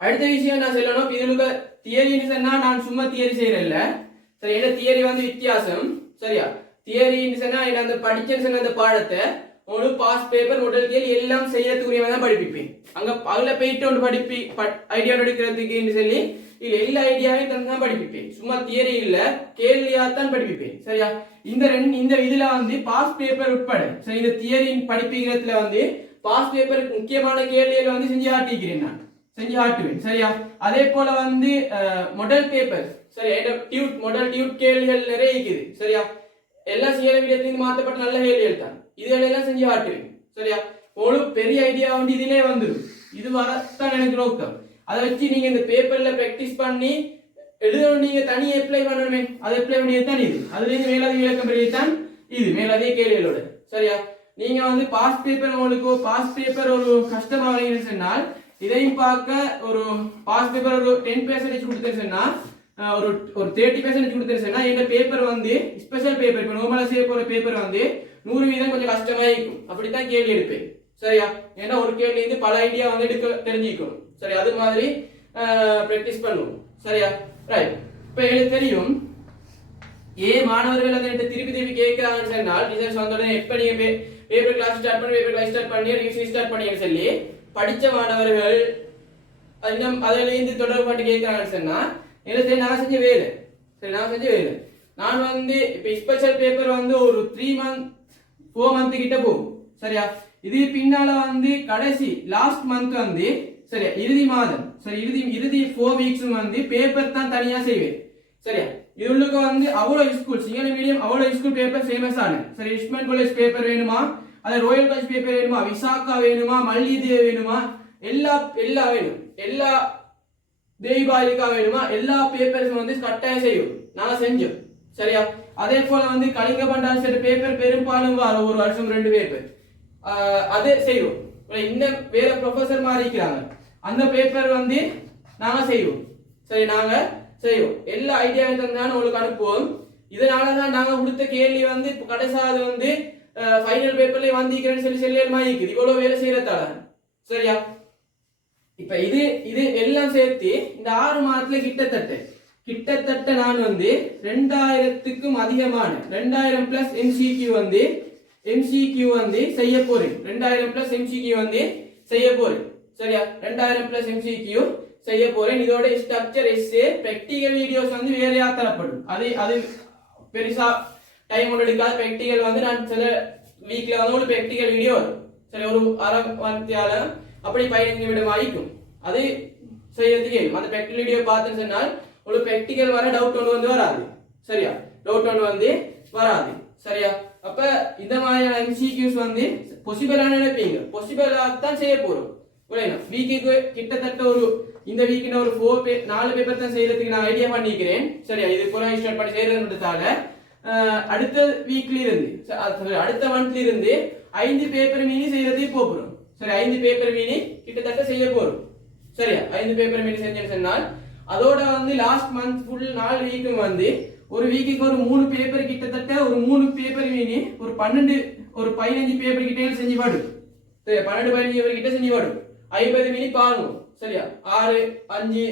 அடுத்த விஷயம் நான் சொல்லணும். இதுக்கு தியரின்னு சொன்னா நான் சும்மா தியரி செய்யறேன்ல. சரி, என்ன தியரி வந்து வித்தியாசம். சரியா? தியரின்னு சொன்னா அந்த படிச்சேன்னு சொன்ன அந்த பாடத்தை உங்களுக்கு பாஸ் பேப்பர் முதல் கேள்வி எல்லாம் செய்யறதுக்குரிய தான் படிப்பிப்பேன். அங்க அதுல போயிட்டு ஒன்று ஐடியா எடுக்கிறதுக்குன்னு சொல்லி இது எல்லா ஐடியாவையும் தந்து தான் படிப்பிப்பேன். சும்மா தியரி இல்ல கேள்வியா தான் படிப்பிப்பேன். சரியா? இந்த இதுல வந்து பாஸ் பேப்பர் உட்பட சரி இந்த தியரி படிப்பிக்கிறதுல வந்து பாஸ் பேப்பருக்கு முக்கியமான கேள்விகளை வந்து செஞ்சு காட்டிக்கிறேன். நான் செஞ்சு காட்டுவேன். சரியா? அதே போல வந்து மாடல் பேப்பர் சரியா மாடல் டியூட் கேள்விகள் நிறைய இருக்குது. சரியா? எல்லாம் சில வீடியோத்திலிருந்து மாற்றப்பட்ட நல்ல கேள்விகள் தான். இதுகளெல்லாம் செஞ்சு காட்டுவேன். சரியா? ஒரு பெரிய ஐடியா வந்து இதிலே வந்துடும். இது வரத்தான் எனக்கு நோக்கம். அதை வச்சு நீங்க இந்த பேப்பர்ல பிராக்டிஸ் பண்ணி எழுதணும். நீங்க தனியாக அப்ளை பண்ணணுமே, அதை அப்ளை பண்ணியதான் இது. அதுல இருந்து மேலதிக விளக்கம் பெரியதான் இது மேலதிக கேள்விகளோட. சரியா? நீங்க வந்து பாஸ் பேப்பர் உங்களுக்கு பாஸ் பேப்பர் ஒரு கஷ்டமாக சொன்னால் இதையும் பார்க்க ஒரு பாஸ் பேப்பர் ஒரு 10% கொடுத்தேன்னு சொன்னா ஒரு 30% கொடுத்தேன்னு சொன்னா இந்த பேப்பர் வந்து ஸ்பெஷல் பேப்பர் இப்போ நார்மலா செய்ய போற பேப்பர் வந்து 100% கொஞ்சம் கஷ்டமா இருக்கும். அப்படித்தான் கேள்வி எடுப்பேன். சரியா? ஏன்னா ஒரு கேள்வி இருந்து பல ஐடியா வந்து எடுக்க தெரிஞ்சுக்கணும். சரி, அது மாதிரி பிராக்டிஸ் பண்ணுவோம். சரியா? ரைட். இப்ப எனக்கு தெரியும் மாணவர்கள் வந்து திருப்பி கேட்கிறாங்கன்னு சொன்னால் ரிசல்ட்ஸ் வந்த உடனே எப்ப நீங்க பேப்பர் கிளாஸ் ஸ்டார்ட் பண்ணி ரிவிஷன் ஸ்டார்ட் பண்ணீங்கன்னு சொல்லி படிச்ச மாணவர்கள் இன்னும் அதுல இருந்து தொடர்பு பண்ணி கேட்கிறாங்கன்னு சொன்னா எனக்கு நான் செஞ்ச வேலை. சரி, நான் செஞ்ச வேலை நான் வந்து இப்ப ஸ்பெஷல் பேப்பர் வந்து ஒரு 4 மந்த் கிட்ட போகும். சரியா? இது பின்னால வந்து கடைசி லாஸ்ட் மந்த் வந்து சரியா இறுதி மாதம் சரி இறுதி 4 வீக்ஸ் வந்து பேப்பர் தான் தனியா செய்வேன். சரியா? இது உள்ளுக்கு வந்து அவ்வளவு ஸ்கூல் சிங்கள மீடியம் அவ்வளவு ஸ்கூல் பேப்பர் ஃபேமஸ் ஆன சரி இஸ்மாயில் காலேஜ் பேப்பர் வேணுமா, அது ராயல் காலேஜ் பேப்பர் வேணுமா, விசாகா வேணுமா, மல்லிதே வேணுமா, எல்லா வேணும், எல்லா தேய்பாலிகா வேணுமா, எல்லா பேப்பர்ஸ் வந்து கட்டாயம் செய்யும். நாங்க செஞ்சோம். சரியா? அதே போல வந்து கலிங்க பண்டார் செட் பேப்பர் பெரும்பாலும் ஒரு வருஷம் 2 பேப்பர் அதே செய்வோம். இன்னும் வேற ப்ரொஃபசர் மாதிரி இருக்கிறாங்க அந்த பேப்பர் வந்து நாங்க செய்வோம். சரி, நாங்க செய்வோம். எல்லா ஐடியாவும் தந்தாலும் உங்களுக்கு அனுப்புவோம். இதனாலதான் நாங்க கொடுத்த கேள்வி வந்து கடைசாது வந்து ஃபைனல் பேப்பர்ல வந்திருக்கிறேன்னு சொல்லி இருக்குது இவ்வளவு வேலை செய்யறதால. சரியா? இப்ப இது எல்லாம் சேர்த்து இந்த 6 மாதத்துல கிட்டத்தட்ட நான் வந்து 2000க்கும் அதிகமான 2000 பிளஸ் MCQ வந்து MCQ வந்து செய்ய போறேன் 2000 பிளஸ் MCQ வந்து செய்ய போறேன் சரியா 2000 பிளஸ் MCQ செய்ய போறேன் இதோட ஸ்ட்ரக்சர் எஸ்ஏ பிராக்டிகல் வீடியோஸ் வந்து வேறையா தரப்படும் அது பெருசா டைம் ஒன்று எடுக்காத பிராக்டிகல் வந்து நான் சில வீக்ல வந்து ஒரு பிராக்டிகல் வீடியோ வரும் சரி ஒரு அரை மணித்தியால அப்படி 15 நிமிடம் ஆயிக்கும் அது செய்யறதுக்கு அந்த பிராக்டிகல் வீடியோ பார்த்துன்னு சொன்னால் ஒரு பிராக்டிகல் வர டவுட் ஒன்று வந்து வராது சரியா டவுட் ஒன்று வந்து வராது சரியா அப்ப இந்த மாதிரியான MCQs வந்து பாசிபிளான நினைப்பீங்க பாசிபிளா தான் செய்ய போறோம் புரியுதா வீக்குக்கு கிட்டத்தட்ட ஒரு இந்த வீக்கின ஒரு 4 பேப்பர் தான் செய்யறதுக்கு நான் ஐடியா பண்ணிக்கிறேன் சரியா இது பூரா ஸ்டார்ட் பண்ணி செய்யறதுன்றதால அடுத்த வீக்ல இருந்து அடுத்த மந்த்ல இருந்து 5 பேப்பர் மீனி செய்யறதுக்கு போறோம் சரி 5 பேப்பர் மீனி கிட்டத்தட்ட செய்ய போறோம் சரியா 5 பேப்பர் மீனி செஞ்சேன்னு சொன்னால் அதோட வந்து லாஸ்ட் மந்த் ஃபுல் 4 வீக்கும் வந்து ஒரு வீக்குக்கு ஒரு 3 பேப்பர் கிட்டத்தட்ட ஒரு 3 பேப்பர் மீனி ஒரு 15 பேப்பர் கிட்ட செஞ்சு பாடும் சரி 12-15 பேப்பர் கிட்ட செஞ்சு பாடும் 50 மினி பாருங்க சரியா 6 5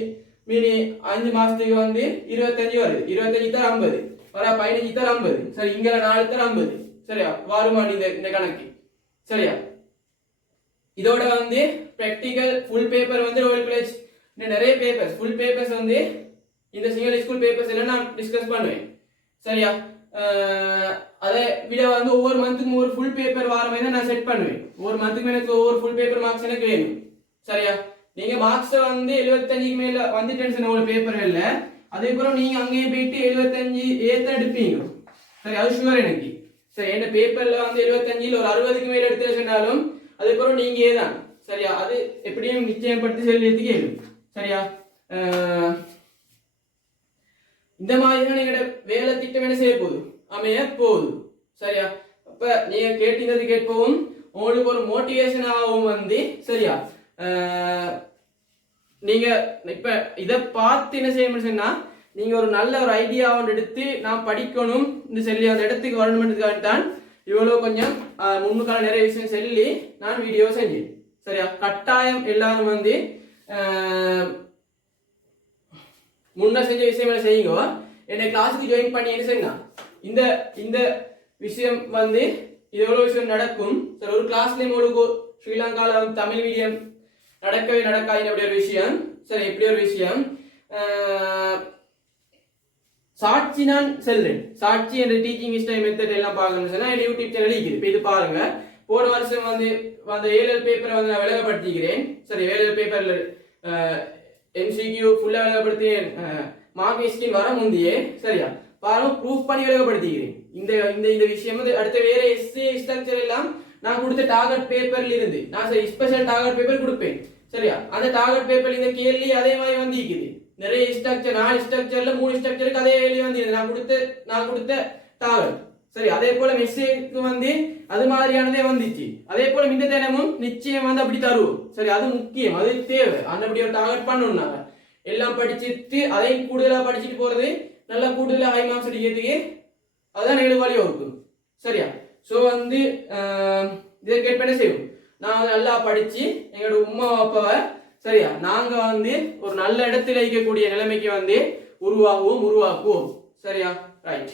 மினி 5 மாசத்துக்கு வந்து 25 வருது 25 தர 50 வர 15 தர 50 சரி இங்க 4 தர 50 சரியா வருமா இந்த கணக்கு சரியா இதோட வந்து பிராக்டிகல் ஃபுல் பேப்பர் வந்து ரோயல் காலேஜ் நிறைய பேப்பர்ஸ் ஃபுல் பேப்பர்ஸ் வந்து இந்த சிங்கிள் ஸ்கூல் பேப்பர்ஸ் எல்லாம் நான் டிஸ்கஸ் பண்ணுவேன் சரியா அதே விட வந்து ஒவ்வொரு மந்த்துக்கும் ஒரு ஃபுல் பேப்பர் வார மாதிரி நான் செட் பண்ணுவேன் ஒவ்வொரு மந்த்துக்கும் எனக்கு ஒவ்வொரு ஃபுல் பேப்பர் மார்க்ஸ் எனக்கு வேணும் சரியா நீங்க மார்க்ஸ் வந்து 75க்கு மேல வந்துட்டேன்னு ஒரு பேப்பர் இல்ல அதேபோல நீங்க அங்கேயே போயிட்டு 75 ஏத்த எடுப்பீங்க சரி அது ஷுவர் எனக்கு சரி என்ன பேப்பர்ல வந்து 75ல ஒரு 60க்கு மேல எடுத்து சொன்னாலும் அதேபோல நீங்க ஏதான் சரியா அது எப்படியும் நிச்சயப்படுத்தி சொல்லியதுக்கு சரியா இந்த மாதிரியான எங்கட வேலை திட்டம் என்ன செய்ய போகுது அமைய போகுது சரியா அப்ப நீங்க கேட்டீங்க கேட்பவும் உங்களுக்கு ஒரு மோட்டிவேஷன் ஆகும் வந்து சரியா நீங்க இப்ப இத பார்த்து என்ன செய்யணும்னு சொன்னா நீங்க ஒரு நல்ல ஒரு ஐடியா ஒன்று எடுத்து நான் படிக்கணும் இந்த சொல்லி அந்த இடத்துக்கு வரணும்ன்றதுக்காக தான் இவ்வளவு கொஞ்சம் முன்னுக்கால நிறைய விஷயம் சொல்லி நான் வீடியோ செஞ்சேன் சரியா கட்டாயம் எல்லாரும் வந்து முன்ன செஞ்ச விஷயங்களை செய்யுங்க என்னை கிளாஸுக்கு ஜாயின் பண்ணி என்ன செய்யுங்க இந்த விஷயம் வந்து இது எவ்வளவு விஷயம் நடக்கும் சரி ஒரு கிளாஸ்லயும் உங்களுக்கு ஸ்ரீலங்கால தமிழ் மீடியம் நடக்கவே நடக்காது அப்படி ஒரு விஷயம் சரி எப்படி ஒரு விஷயம் சாட்சி நான் செல்றேன் சாட்சி என்ற டீச்சிங் ஸ்டைல் மெத்தட் எல்லாம் பார்க்கணும்னு சொன்னா என் யூடியூப் சேனல் இருக்குது இப்போ இது பாருங்க போன வருஷம் வந்து அந்த ஏஎல்எல் பேப்பரை வந்து நான் விளங்கப்படுத்திக்கிறேன் சரி ஏஎல்எல் பேப்பர்ல MCQ ஃபுல்லா விளங்கப்படுத்தினேன் மார்க் ஸ்கீம் வர முந்தையே சரியா பாருங்க ப்ரூஃப் பண்ணி விளங்கப்படுத்திக்கிறேன் இந்த விஷயம் வந்து அடுத்த வேற எஸ்ஏ ஸ்ட்ரக்சர் எல்லாம் நான் கொடுத்த டார்கெட் பேப்பர்ல இருந்து நான் ஸ்பெஷல் டார்கெட் பேப்பர் கொடுப்பேன் சரியா அந்த டார்கெட் பேப்பர் இந்த கேள்வி அதே மாதிரி வந்து இருக்குது நிறைய ஸ்ட்ரக்சர் 4 ஸ்ட்ரக்சர்ல 3 ஸ்ட்ரக்சருக்கு அதே கேள்வி வந்து நான் கொடுத்த டார்கெட் சரி அதே போல மெசேஜ்க்கு வந்து அது மாதிரியானதே வந்துச்சு அதே போல இந்த தினமும் நிச்சயம் வந்து அப்படி தருவோம் சரி அது முக்கியம் அது தேவை அந்த அப்படி ஒரு டார்கெட் பண்ணணும் நாங்க எல்லாம் படிச்சுட்டு அதை கூடுதலா படிச்சுட்டு போறது நல்லா கூடுதலா ஹை மார்க்ஸ் அடிக்கிறதுக்கு அதான் 7 வழியா இருக்கும் சரியா சோ வந்து இதை கேட் பண்ண செய்வோம் நான் நல்லா படிச்சு எங்களோட உமா அப்பாவை சரியா நாங்க வந்து ஒரு நல்ல இடத்துல இருக்கக்கூடிய நிலைமைக்கு வந்து உருவாக்குவோம் சரியா ரைட்